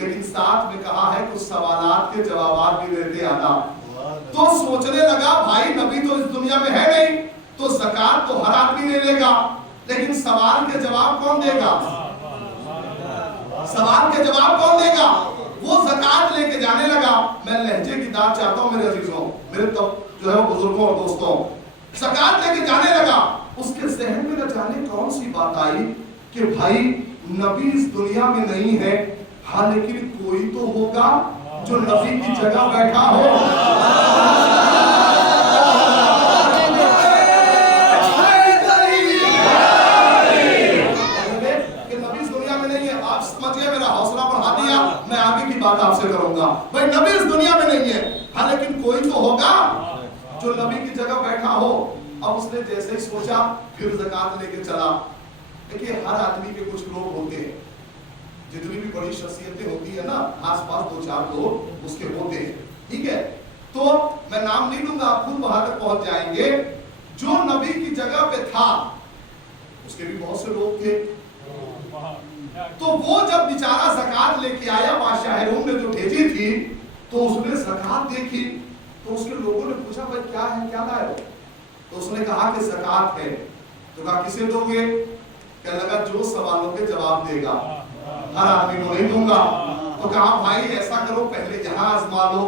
लेकिन साथ में कहा है कुछ सवालात के जवाब भी देते आना। तो सोचने लगा भाई नबी तो इस दुनिया में है नहीं, तो ज़कात तो हर आदमी ले लेगा, लेकिन सवाल के जवाब कौन देगा? सवाल के जवाब कौन देगा? वो ज़कात लेके जाने लगा। मैं लहजे की दाद चाहता हूं मेरे अजीजों, मेरे तो जो है बुजुर्गों और दोस्तों, ज़कात लेके जाने लगा। उसके ज़हन में न जाने कौन सी बात आई कि भाई नबी इस दुनिया में नहीं है, हाँ लेकिन कोई तो होगा जो नबी की जगह बैठा हो। कि नबी इस दुनिया में नहीं है, आप समझिए, मेरा हौसला बढ़ा दिया, मैं आगे की बात आपसे करूंगा। भाई नबी इस दुनिया में नहीं है, हाँ लेकिन कोई तो होगा जो नबी की जगह बैठा हो। अब उसने जैसे ही सोचा, फिर ज़कात लेके चला। देखिए हर आदमी के कुछ लोग होते हैं, जितनी भी बड़ी शख्सियतें होती है ना, आसपास 2-4 लोग उसके होते हैं, ठीक है। तो मैं नाम नहीं लूंगा, आप खुद वहां तक पहुंच जाएंगे। जो नबी की जगह पे था, उसके भी बहुत से लोग थे। तो वो जब बेचारा ज़कात लेके आया, बादशाह रूम ने जो भेजी थी, तो उसने ज़कात देखी। तो उसके लोगों ने पूछा भाई क्या है, क्या लाए हो? तो उसने कहा कि ज़कात है। तो कहा किसे दोगे? कहने लगा जो सवालों के जवाब देगा, हर आदमी को नहीं दूंगा। तो कहा भाई ऐसा करो, पहले यहाँ आजमा लो।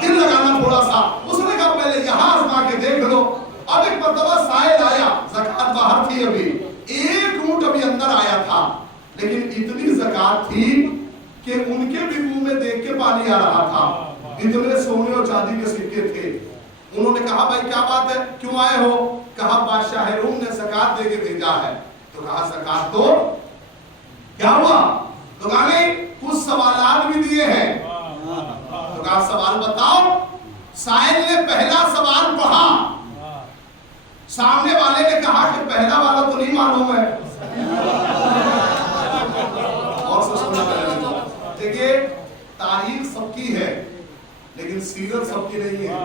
दिल लगाना थोड़ा सा। उसने कहा पहले यहाँ आजमा के देख लो। अब एक मर्तबा साइल आया, ज़कात बाहर थी, अभी 1 ऊंट अभी अंदर आया था, लेकिन इतनी ज़कात थी कि उनके भी मुंह में देख के पानी आ रहा था। इतने सोने और चांदी के सिक्के थे। उन्होंने कहा भाई क्या बात है, क्यों आए हो? कहा बादशाह रूम ने ज़कात देके भेजा है। तो कहा ज़कात दो। क्या हुआ? तो कहा नहीं, कुछ सवालात भी दिए हैं। तो कहा सवाल बताओ। साइल ने पहला सवाल पढ़ा, सामने वाले ने कहा कि पहला वाला तो नहीं मालूम है। और से सुनना पड़ेगा। देखिए तारीख सबकी है, लेकिन सीरत सबकी नहीं है।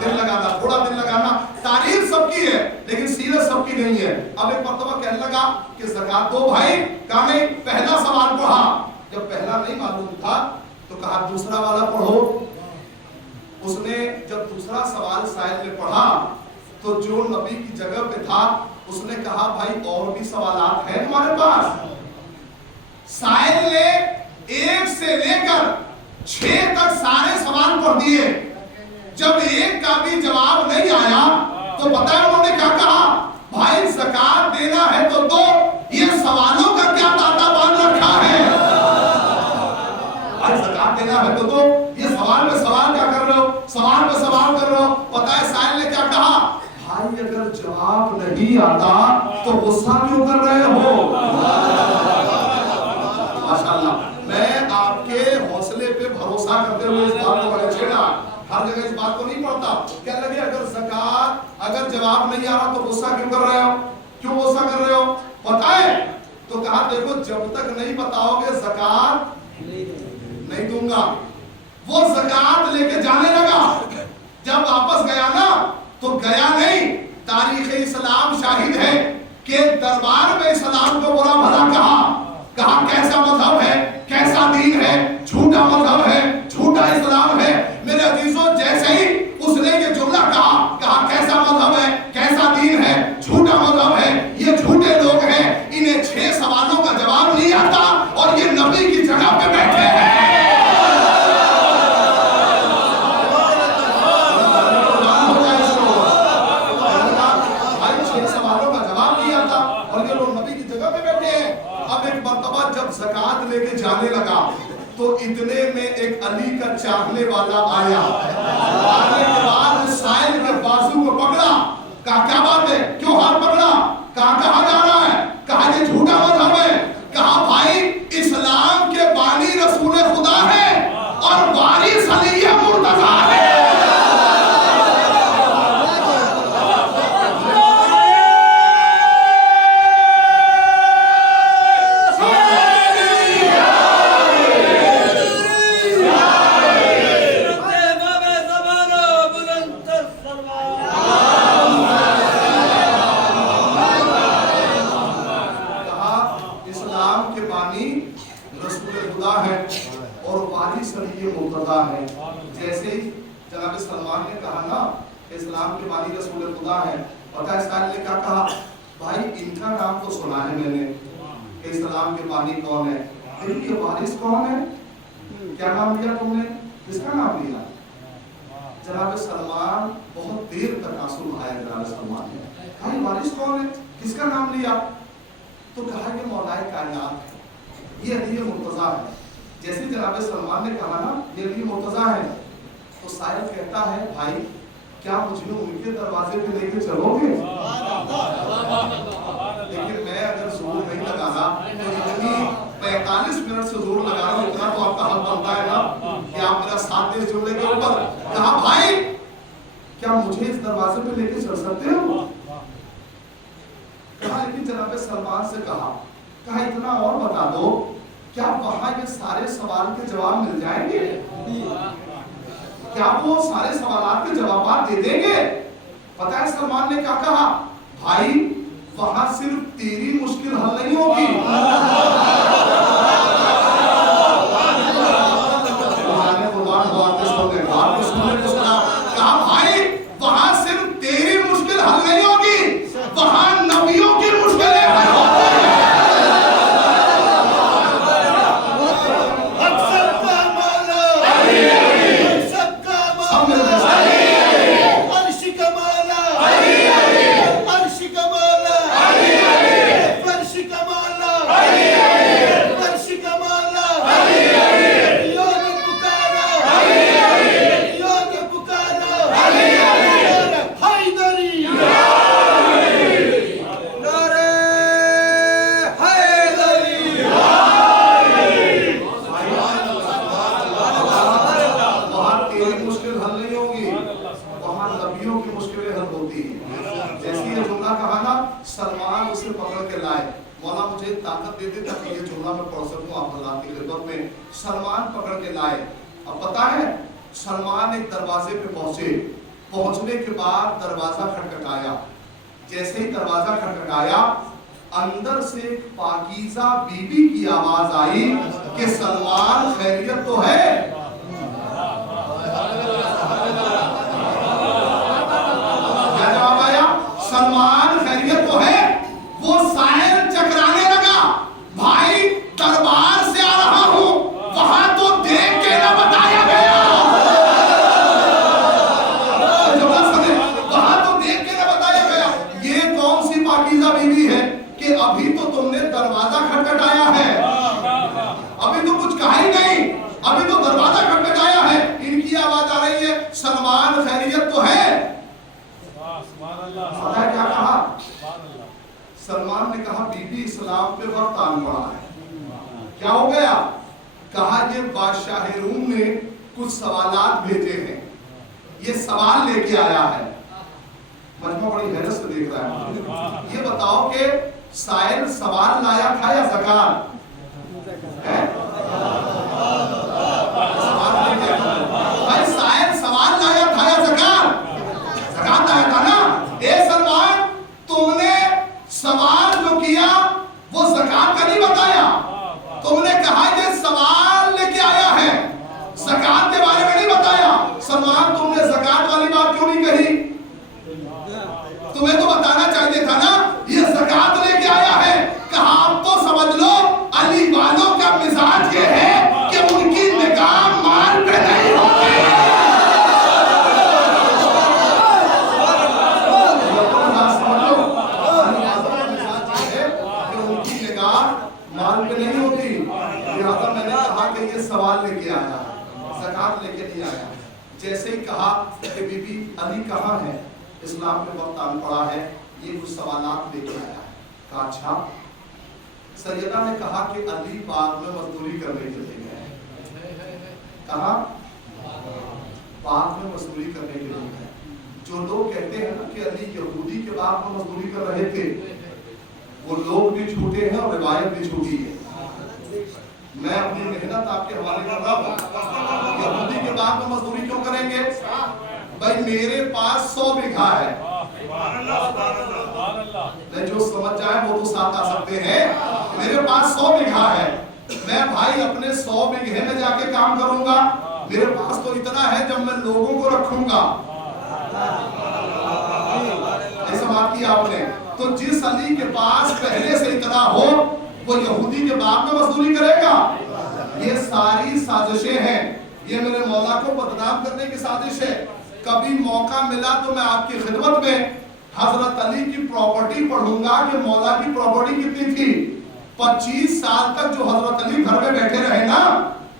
दिल लगाना, थोड़ा दिल लगाना। तारीख सबकी है, लेकिन सीरत सबकी नहीं है। अब एक मर्तबा कहने लगा कि ज़कात दो भाई। कहा नहीं, पहला सवाल पढ़ा। जब पहला नहीं मालूम था तो कहा दूसरा वाला पढ़ो। उसने जब दूसरा सवाल साइल ने पढ़ा तो जो नबी की जगह पे था, उसने कहा भाई और भी सवालात हैं तुम्हारे पास? साइल ने 1 से लेकर 6 तक सारे सवाल पढ़ दिए। जब एक का भी जवाब नहीं आया तो पता है उन्होंने क्या कहा? भाई ज़कात देना है तो दो, ये सवालों का क्या तांता बांध रखा है? भाई ज़कात देना है तो दो, ये सवाल पे सवाल क्या कर रहे हो? सवाल पे सवाल कर रहे हो। पता है साइल ने क्या कहा? भाई अगर जवाब नहीं आता तो गुस्सा क्यों कर रहे हो? माशाअल्लाह, मैं आपके हौसले पे भरोसा करते हुए इस बात को मैंने छेड़ा। हर जगह इस बात को नहीं पढ़ता। क्या लगे अगर ज़कात अगर जवाब नहीं आ रहा तो गुस्सा क्यों कर रहे हो? क्यों गुस्सा कर रहे हो? पता है? तो कहा देखो जब तक नहीं बताओगे ज़कात नहीं दूंगा। वो ज़कात लेके जाने लगा। जब वापस गया ना तो गया नहीं, तारीख इस्लाम शाहिद है कि दरबार में इस्लाम को बुरा भला कहा कैसा मजहब है, कैसा दीन है, झूठा मजहब है, झूठा इस्लाम है। मेरे अजीजों जैसे ही उसने ये जुमला कहा कैसा मजहब है, कैसा दीन है, झूठा मजहब है, ये झूठे लोग हैं, इन्हें 6 सवालों का जवाब नहीं आता और ये नबी की जगह पे बैठे हैं। ज़कात लेके जाने लगा तो इतने में एक अली का चाहने वाला आया। आने के बाद साइल के बाजू को पकड़ा। कहा क्या बात है, क्यों हाथ पकड़ा? कहा जा रहा है? कहा ये झूठा मजहब है। कहा भाई इस्लाम के बानी रसूल खुदा है। अली मुर्तजा है। जैसे ही जनाब सलमान ने कहा ना इस्लाम के बानी रसूल खुदा है, पता है साल ने क्या कहा, भाई इनका नाम तो सुना है मैंने कि इस्लाम के बानी कौन है, लेकिन ये वारिस कौन है, क्या नाम लिया तुमने, किसका नाम लिया? जनाब सलमान बहुत देर तक आंसू बहाया जनाब सलमान ने, भाई वारिस कौन है, किसका नाम लिया? तो कहा कि मौलाए कायनात है, ये अली मुर्तजा है। जैसे जनाब सलमान ने कहा ना ये अली मुर्तजा है, तो शायद कहता है भाई क्या मुझे उनके दरवाजे पे लेके चलोगे? लेकिन मैं अगर जोर नहीं लगाना तो इतनी 45 मिनट से जोर लगा रहा हूँ, इतना तो आपका हक बनता है ना कि आप मेरा साथ दे जोड़ने के ऊपर। कहा भाई क्या मुझे इस दरवाजे पे लेके चल सकते हो? कहा लेकिन जनाब सलमान से कहा इतना और बता दो, क्या वहां ये सारे सवाल के जवाब मिल जाएंगे? क्या वो सारे सवालात के जवाब दे देंगे? पता है सलमान ने क्या कहा, भाई वहां सिर्फ तेरी मुश्किल हल नहीं होगी, कहा भाई वहां सिर्फ तेरी मुश्किल हल नहीं होगी, वहां नबियों की मुश्किलें हल होंगी। सलमान उसे पकड़ के लाए, मौला मुझे ताकत दे दे ताकि ये जुमला मैं पढ़ सकूं आप अल्लाह की खिदमत में। सलमान पकड़ के लाए, अब पता है सलमान एक दरवाजे पे पहुंचे, पहुंचने के बाद दरवाजा खटखटाया, जैसे ही दरवाजा खटखटाया अंदर से पाकीज़ा बीबी की आवाज आई कि सलमान खैरियत तो है? क्या जवाब आया? सलमान खैरियत तो है? वो साहिर चकराने लगा, भाई दरबार से आ रहा हूं, वहां तो देख के ना बताया गया, वहां तो देख के ना बताया गया। ये कौन सी पाकीज़ा बीवी है कि अभी तो तुमने दरवाजा खटखटाया है, अभी तो कुछ कहा ही नहीं, अभी तो दरवाजा खटखटाया है, इनकी आवाज आ रही है सलमान खैरियत तो है? क्या कहा? सलमान ने कहा बीबी इस्लाम पे वक्त आन पड़ा है। क्या हो गया? कहा ये बादशाह रूम ने कुछ सवालात भेजे हैं, ये सवाल लेके आया है। मजमा बड़ी हैरत से देख रहा है। ये बताओ कि साहिर सवाल लाया था या ज़कात? भाई साहिर सवाल लाया था या ज़कात? ज़कात लाया था ना। ए सलमान तुमने सवाल जो किया वो ज़कात का नहीं बताया, तुमने कहा ये सवाल लेके आया है, ज़कात के बारे में नहीं बताया। सलमान तुमने ज़कात वाली बात क्यों नहीं कही? तुम्हें तो बताना चाहिए था ना ये ज़कात लेके आया है। कहा आप तो समझ लो अली वालों का मिजाज ये है कि उनकी निगाह माल पे नहीं होती। माल पे नहीं होती, लिहाजा मैंने कहा कि ये सवाल लेके आया, ज़कात लेके नहीं आया। जैसे ही कहा कि बीबी अली कहाँ है, इस्लाम में वक्त आन पड़ा है, ये कुछ सवालात लेके आया है। कहा अच्छा। सैयदा ने कहा कि अली बाद में मजदूरी करने के लिए गए। कहा बाग में मजदूरी करने के लिए गए। जो लोग कहते हैं ना कि अली यहूदी के बाग में मजदूरी कर रहे थे, वो लोग भी झूठे हैं और रिवायत भी झूठी है। मैं अपनी मेहनत आपके हवाले कर रहा हूँ। यहूदी के बाग में मजदूरी क्यों करेंगे? भाई मेरे पास 100 बीघा है, जो समझ जाए वो तो साथ आ सकते हैं। मेरे पास 100 बीघा है, मैं भाई अपने 100 बीघे में जाके काम करूंगा। मेरे पास तो इतना है जब मैं लोगों को रखूंगा। ऐसा बात की आपने। तो जिस अली के पास पहले से इतना हो, वो यहूदी के बाग में मजदूरी करेगा? ये सारी साजिशें हैं, ये मेरे मौला को बदनाम करने की साजिश है। कभी मौका मिला तो मैं आपकी खिदमत में हजरत अली की प्रॉपर्टी पढ़ूंगा कि मौला की प्रॉपर्टी कितनी थी। 25 साल तक जो हजरत अली घर में बैठे रहे ना,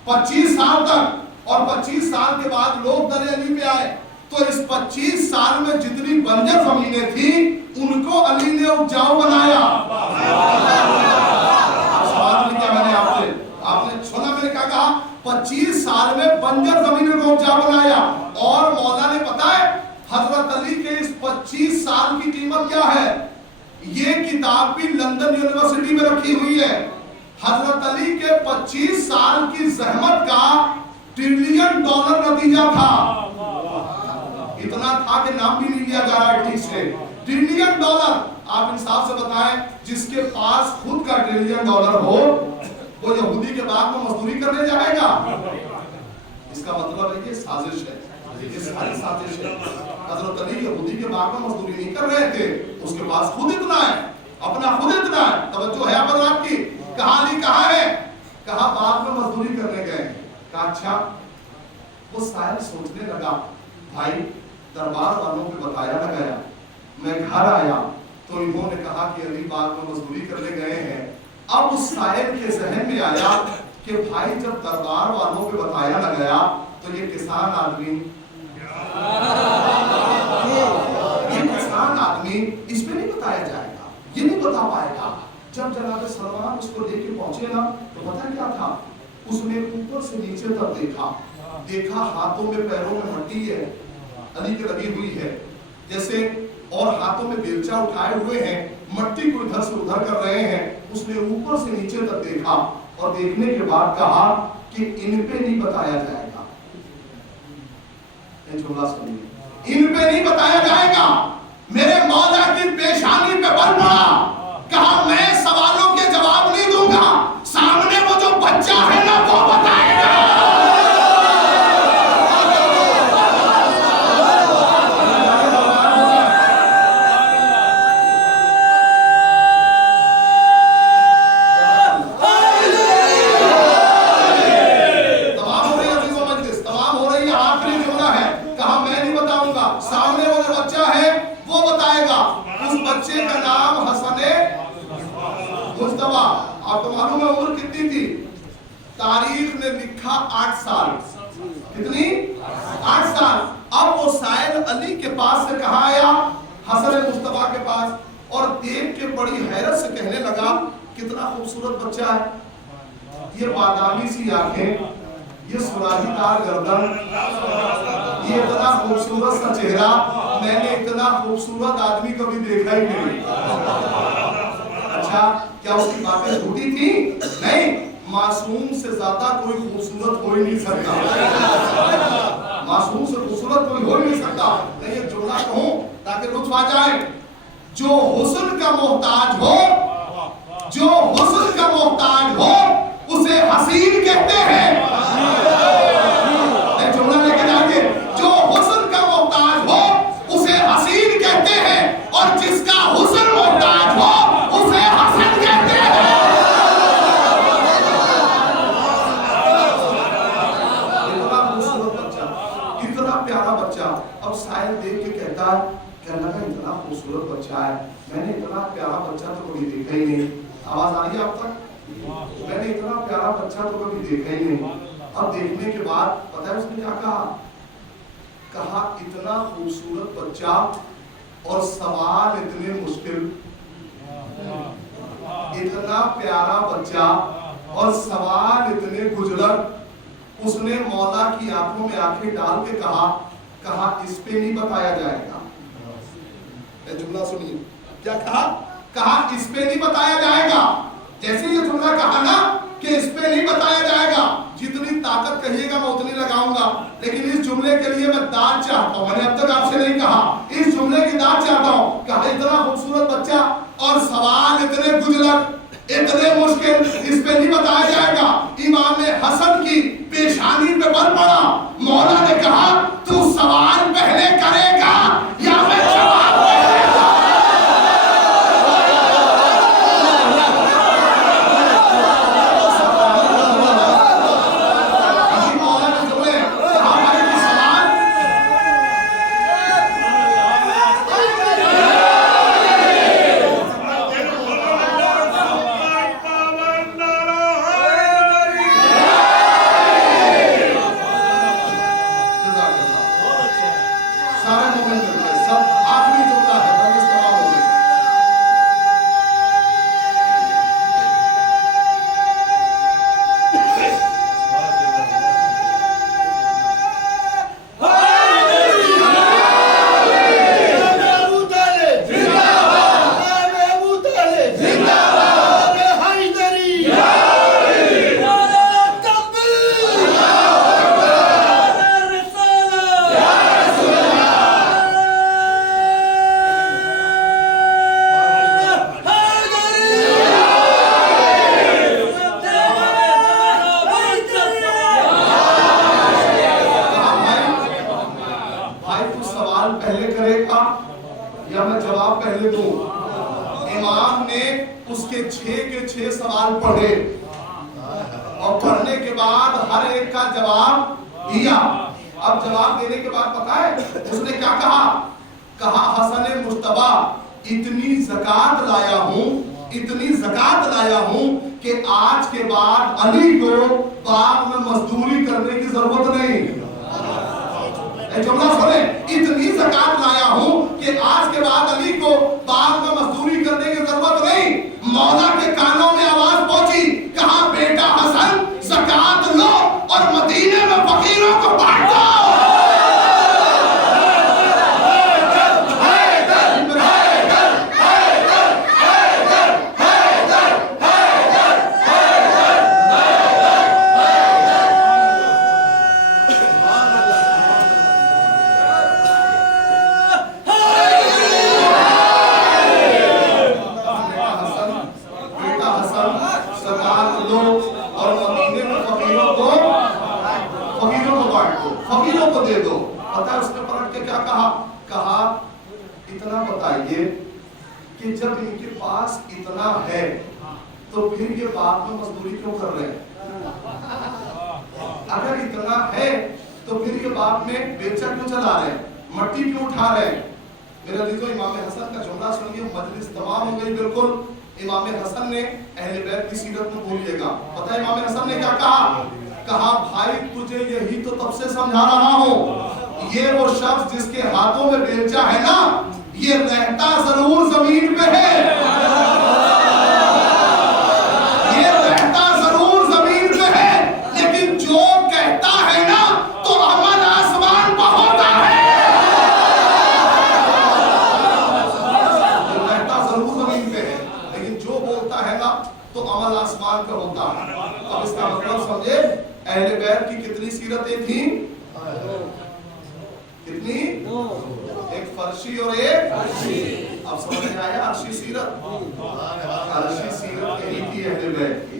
25 साल तक, और 25 साल के बाद लोग दर अली पे आए, तो इस 25 साल में जितनी बंजर जमीनें थी उनको अली ने उपजाऊ बनाया। सवाल क्या मैंने आपने सुना? मैंने क्या कहा? 25 साल में बंजर जमीनों को उपजाऊ बनाया। और मौला ने पता है हजरत अली के इस 25 साल की कीमत क्या है? ये किताब भी लंदन यूनिवर्सिटी में रखी हुई है। हजरत अली के 25 साल की जहमत का $1 ट्रिलियन नतीजा था। इतना था कि नाम भी नहीं लिया जा रहा है ठीक से। $1 ट्रिलियन। आप इंसाफ से बताएं, जिसके पास खुद का $1 ट्रिलियन हो, वो यहूदी के बाग में मजदूरी करने जाएगा? इसका मतलब है कि साजिश है, ये सारी साजिश है। हजरत अली यहूदी के बाग में मजदूरी नहीं कर रहे थे, उसके पास खुद इतना है, अपना खुद इतना है। तवज्जो है पर आपकी? कहा अली कहाँ है? कहा बाग में मजदूरी करने गए। कहा अच्छा। वो साहिब सोचने लगा, भाई दरबार वालों को बताया ना गया। मैं घर आया तो इन्होंने कहा कि अली बाग में मजदूरी करने गए हैं। अब उस साहिब के जहन में आया कि भाई जब दरबार वालों को बताया ना गया तो ये किसान आदमी इस पे नहीं बताया जाएगा, ये नहीं बता पाएगा। जब जनाब सलमान उसको लेके पहुंचे ना, तो पता क्या था? उसने ऊपर से नीचे तक देखा हाथों में पैरों में मट्टी है, अली के लगी हुई है जैसे, और हाथों में बेलचा उठाए हुए हैं, मट्टी को इधर से उधर कर रहे हैं। उसने ऊपर से नीचे तक देखा और देखने के बाद कहा कि इन पे नहीं बताया जाएगा। जुमला सुनिए, इन पे नहीं बताया जाएगा। मेरे मौला की पेशानी पे बल पड़ा, कहा मैं सवालों के जवाब नहीं दूंगा, सामने वो जो बच्चा है ना वो बताएगा। आपको मालूम है उम्र कितनी थी? तारीख ने लिखा 8 साल। कितनी? 8 साल। अब वो साइद अली के पास से कहा आया, हसन मुस्तफा के पास, और देख के बड़ी हैरत से कहने लगा कितना खूबसूरत बच्चा है, ये बादामी सी आंखें, ये सुराहीदार गर्दन, ये इतना खूबसूरत सा चेहरा, मैंने इतना खूबसूरत आदमी कभी देखा ही नहीं। अच्छा, क्या उसकी बातें झूठी थी? नहीं, मासूम से ज्यादा कोई खूबसूरत हो ही नहीं सकता। मासूम से खूबसूरत कोई हो ही नहीं सकता। मैं ये जुमला कहूं ताकि लुत्फ आ जाए, जो हुस्न का मोहताज हो, जो हुस्न का मोहताज हो उसे हसीन कहते हैं। जुमला लेके जाके, जो हुस्न का मोहताज हो उसे हसीन कहते हैं, और जिसका हुस्न मोहताज हो उसे हसन कहते हैं। इतना खूबसूरत बच्चा, इतना प्यारा बच्चा। अब शायद देख के कहता है, कहने लगा इतना खूबसूरत बच्चा है, मैंने इतना प्यारा बच्चा तो कभी देखा ही नहीं। आवाज आ रही है आप तक? मैंने इतना प्यारा बच्चा तो कभी देखा ही नहीं। अब देखने के बाद पता है उसने क्या कहा? कहा इतना खूबसूरत बच्चा और सवाल इतने मुश्किल, इतना प्यारा बच्चा और सवाल इतने गुजरत, उसने मौला की आंखों में आंखें डाल के कहा इस पे नहीं बताया जाएगा। जुमला सुनिए, क्या कहा इस पे नहीं बताया जाएगा। जैसे ये जुमला कहा ना कि इस पे नहीं बताया जाएगा, जितनी ताकत कहिएगा मैं उतनी लगाऊंगा, लेकिन इस जुमले के लिए मैं दाद चाहता हूं। मैंने अब तक आपसे नहीं कहा, इस जुमले की दाद चाहता हूं। कहा इतना खूबसूरत बच्चा और सवाल इतने गुजलक, इतने मुश्किल, इस पे नहीं बताया जाएगा। इमाम हसन की पेशानी पे बल पड़ा। मौला ने कहा तू सवाल पहले करेगा या मैं जवाब देगा। इतनी ज़कात लाया हूं कि आज के बाद अली को बाग में मजदूरी करने की जरूरत नहीं। जुमला सुने, इतनी ज़कात लाया हूं कि आज के बाद अली को बाग में मजदूरी करने की जरूरत नहीं। मौला के कानों में आवाज पहुंची, कहा बेटा हसन ज़कात लो और मदीने में फकीरों को बांट दो। कि जब इनके पास इतना है तो फिर ये बाग में मजदूरी क्यों कर रहे हैं? अगर इतना है तो फिर ये बाग में बेचा क्यों चला रहे हैं, मट्टी क्यों उठा रहे हैं? मेरे अजीजों, इमाम हसन का जुमला सुनिए, मजलिस तमाम हो गई बिल्कुल। इमाम हसन ने अहले बैत की सीरत में बोलिएगा, पता है इमाम हसन ने क्या कहा भाई तुझे यही तो तब से समझा रहा हूं, ये वो शख्स जिसके हाथों में बेलचा है ना, ये रहता जरूर जमीन पे है, ये रहता जरूर जमीन पे है, लेकिन जो कहता है ना तो अमल आसमान पर होता है। रहता जरूर जमीन पे है, लेकिन जो बोलता है ना तो अमल आसमान पे होता है। अब इसका मतलब समझे, अहले बैत की कितनी सीरतें थी? कितनी? एक फर्शी और एक अर्शी। अब समझ में आया अर्शी सीरत? अर्शी सीरत यही थी अहले बैत की,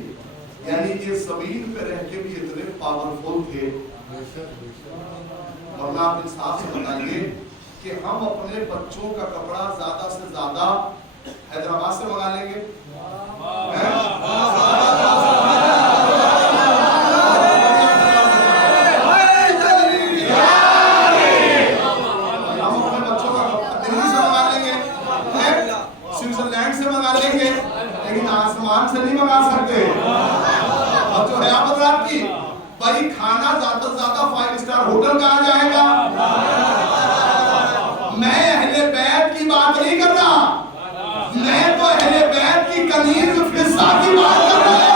यानी ये जमीन पे रह के भी इतने पावरफुल थे। वरना आप इंसाफ से बताइए कि हम अपने बच्चों का कपड़ा ज्यादा से ज्यादा हैदराबाद से मंगा लेंगे, लेकिन आसमान से नहीं मंगा सकते। और जो है आप की भाई, खाना ज्यादा से ज्यादा 5 स्टार होटल का आ जाएगा। मैं अहले बैत की बात नहीं कर रहा, मैं तो अहले बैत की कनीज फिजा की बात कर रहा हूं।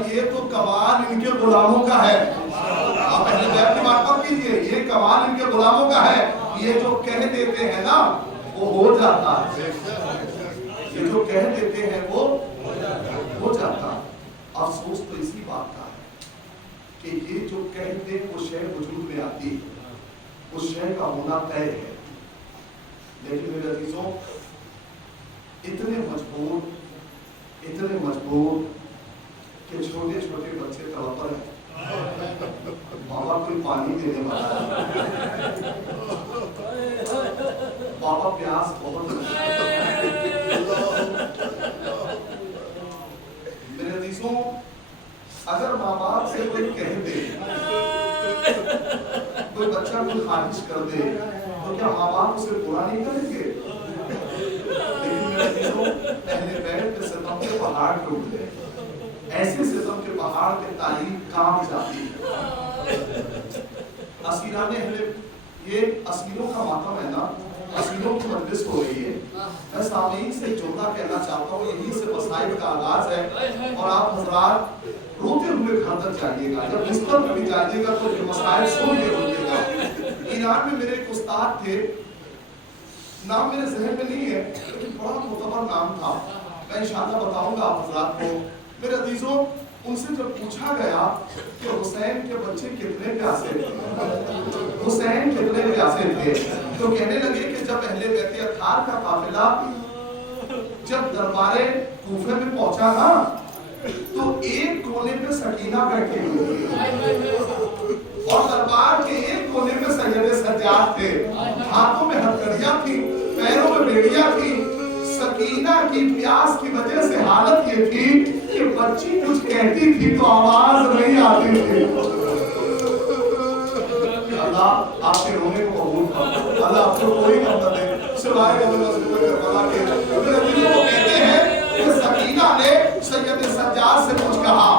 भाई ये तो कमाल इनके गुलामों का है। आप पहले बैठ की बात मत कीजिए, ये कमाल इनके गुलामों का है। ये जो कह देते हैं ना वो हो जाता है, ये जो कह देते हैं वो हो जाता है। अफसोस तो इसी बात का है कि ये जो कहते वो शय वजूद में आती है, उस शय का होना तय है। लेकिन मेरे अजीजों, इतने मजबूर कि छोटे छोटे बच्चे तड़प रहे हैं, बाबा कोई पानी देने वाला है, बाबा प्यास बहुत मेरे अजीजों, अगर माँ बाप से कोई कह दे, कोई बच्चा कोई ख्वाहिश कर दे, तो क्या माँ बाप उसे बुरा नहीं करेंगे? लेकिन मेरे अजीजों, पहले बैठ के सितम के पहाड़ टूट गए, ऐसे सितम के पहाड़ के तारीफ कांप जाती है। असीरा ने ये असीरों का मातम है ना, असीरों की मजलिस हो रही है। मैं सामीन से जुमला कहना चाहता हूँ, यहीं से मसाइल का आगाज है और आप हजरात रोते हुए घर तक जाइएगा, जब बिस्तर में भी जाइएगा तो ये मसाइल सुन के रोइएगा। ईरान में मेरे एक उस्ताद थे, नाम मेरे जहन में नहीं है लेकिन बड़ा मुतबर नाम था, मैं इंशाअल्लाह बताऊंगा आप हजरात को। मेरे अजीजों, उनसे जब पूछा गया कि हुसैन के बच्चे कितने प्यासे थे, हुसैन कितने प्यासे थे, तो कहने लगे कि जब अहले बैत अत्हार का काफिला जब दरबारे कूफे में पहुंचा ना, तो एक कोने पे सकीना बैठी हुई और दरबार के एक कोने पे सैयद सज्जाद थे, हाथों में हथकड़ियां थी, पैरों में बेड़ियां थी। सकीना की प्यास की वजह से हालत ये थी कि बच्ची कुछ कहती थी तो आवाज नहीं आती थी। अल्लाह आपके रोने को कबूल करे, अल्लाह आपको कोई कम न दे सिवाय करबला के। वो कहते हैं कि सकीना ने सैयद सज्जाद से कुछ कहा,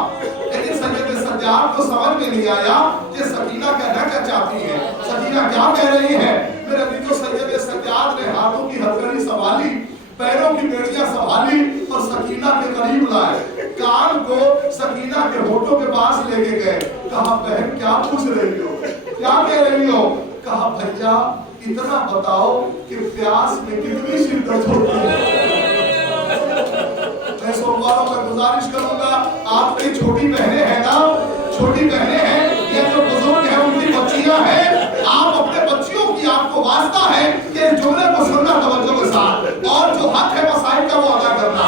लेकिन सैयद सज्जाद को समझ में नहीं आया कि सकीना कहना क्या चाहती है, सकीना क्या कह रही है। मेरे अभी तो सैयद सज्जाद ने हाथों की हथकड़ी संभाली, पैरों की बेड़ियां संभाली और सकीना के करीब लाए, कान को सकीना के होठों के पास लेके गए। कहा बहन क्या पूछ रही हो, क्या कह रही हो? कहा भैया इतना बताओ कि प्यास में कितनी शिद्दत होती है। मैं सोमवारों में गुजारिश करूंगा, आपकी छोटी बहनें हैं ना, छोटी बहनें हैं, ये जो बुजुर्ग हैं उनकी बच्चियां हैं, आप अपने बच्चियों की आपको वास्ता है कि जुमले को सुनना तवज्जो के साथ और जो हक है मसाइल का वो अदा करना।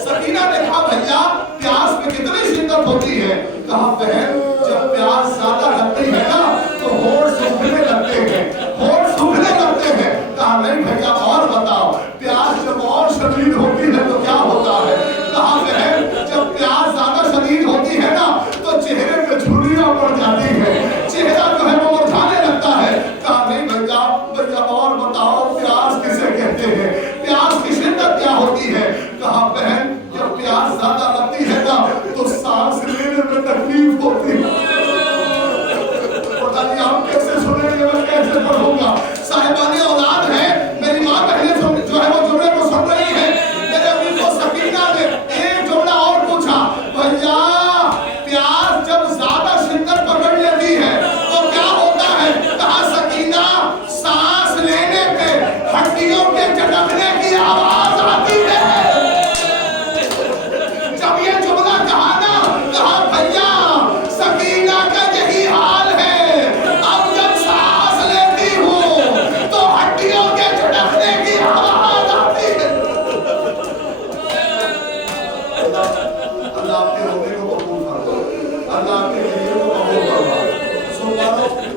सकीना ने कहा भैया प्यास में कितनी शिद्दत होती है? कहा बहन जब प्यास ज्यादा लगती है ना तो होठ सूखने लगते हैं, होठ सूखने लगते हैं। कहा नहीं भैया और बताओ, प्यास जब और शदीद होती है तो क्या होता है? कहा बहन जब प्यास ज्यादा शदीद होती है ना तो चेहरे पे झुर्रियां पड़ जाती है, चेहरा जो है वो मुरझाने लगता है। कहा नहीं भैया, भैया और बताओ प्यास किसे कहते हैं, प्यास की शिद्दत क्या होती है? कहा बहन जब प्यास ज्यादा लगती है ना तो सांस लेने में तकलीफ होती है। पता नहीं आप कैसे सुनेंगे, मैं कैसे पढ़ूंगा। साहिबाने औलाद है, मेरी माँ बहनें जो है वो जुमले को सुन रही है। मेरे अभी को सकीना ने एक जुमला और पूछा, भैया प्यास जब ज्यादा शिद्दत पकड़ लेती है तो क्या होता है? कहा सकीना सांस लेने पे हड्डियों के झटकने की आवाज आती है। जब ये जुमला कहा ना, कहा भैया सकीना का यही हाल है, अब जब सांस लेती हूँ तो हड्डियों के झटकने की आवाज आती है। अल्लाह आपके रोने को कबूल फरमाए, अल्लाह आपके गिरिए को कबूल फरमाए।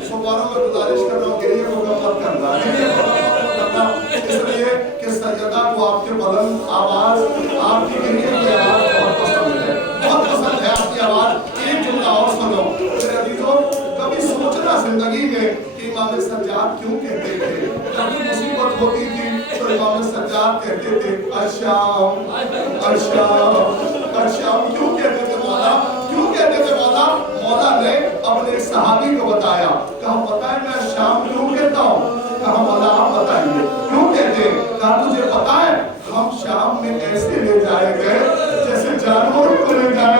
सोमवारों में गुजारिश कर रहा हूँ गिरिए को कम मत करना, इसलिए कि सैयदा को आपके बुलंद आवाज, आपकी गिरिए की आवाज बहुत पसंद है, बहुत पसंद है आपकी आवाज। एक जुमला और सुनो मेरे अजीजों, कभी सोचना जिंदगी में कि इमाम सज्जाद क्यों कहते थे, कभी मुसीबत होती थी तो इमाम सज्जाद कहते थे अशाम अशाम अशाम, क्यों कहते थे मौला, क्यों कहते थे मौला? मौला ने अपने एक सहाबी को बताया, कहा पता है मैं शाम क्यों कहता हूँ? कहा मौला आप बताइए क्यों कहते? कहा तुझे पता है हम शाम में ऐसे ले जाए गए जैसे जानवरों को ले जाए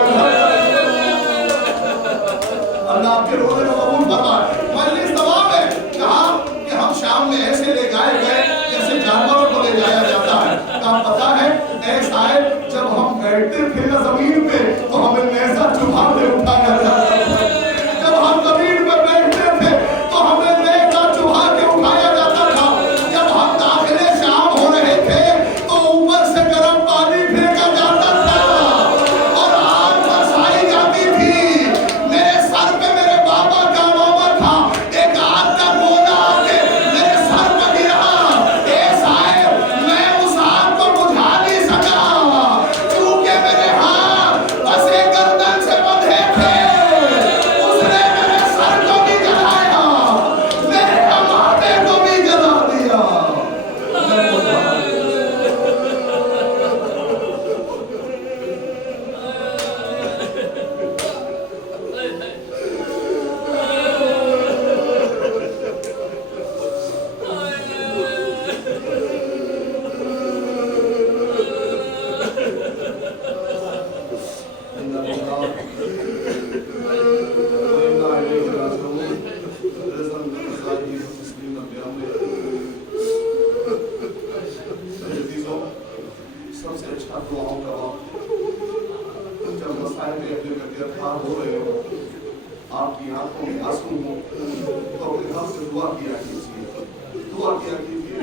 सबसे अच्छा दुआओं का वक्त जब मसाइल में अपने गिरफ्तार हो रहे हो, आपकी आंखों में आंसू हो, तो अपने रब से दुआ किया कीजिए।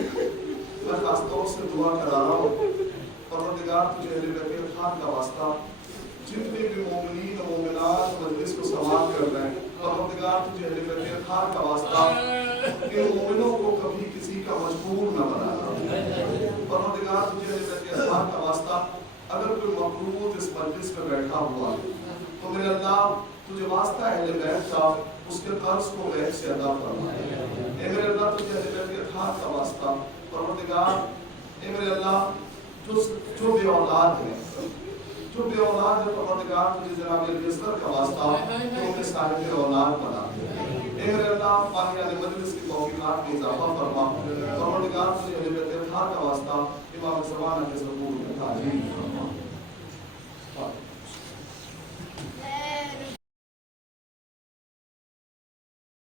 मैं खास तौर से दुआ करा रहा हूँ, परवरदिगार तुझे अहले बैत खान का वास्ता, जितने भी मोमिनीन और मोमिनात मजलिस को समाअत कर रहे हैं, परवरदिगार तुझे अहले बैत खान का वास्ता, इन मोमिनों को कभी किसी का मजबूर न बनाना। परवरदिगार तुझे अहले बैत खान का वास्ता, अगर कोई मखलूक इस मजलिस में बैठा हुआ है, तो मेरे अल्लाह तुझे वास्ता अहले बैत का उसके कर्ज को गैर से अदा फरमा। मेरे अल्लाह तुझे अहले बैत खान का वास्ता, परवरदिगार मेरे अल्लाह जो बे औलाद है, परवरदिगार तुझे जनाब रिज़्क़ का वास्ता, तो उन्हें साहिब औलाद बना। मेरे अल्लाह पानी मजलिस की तौफीक़ात में इजाफा फरमा। परवरदिगार तुझे अहले बैत खान का वास्ता, इमाम ज़माना के ज़बूर में ताज़ीम फरमा।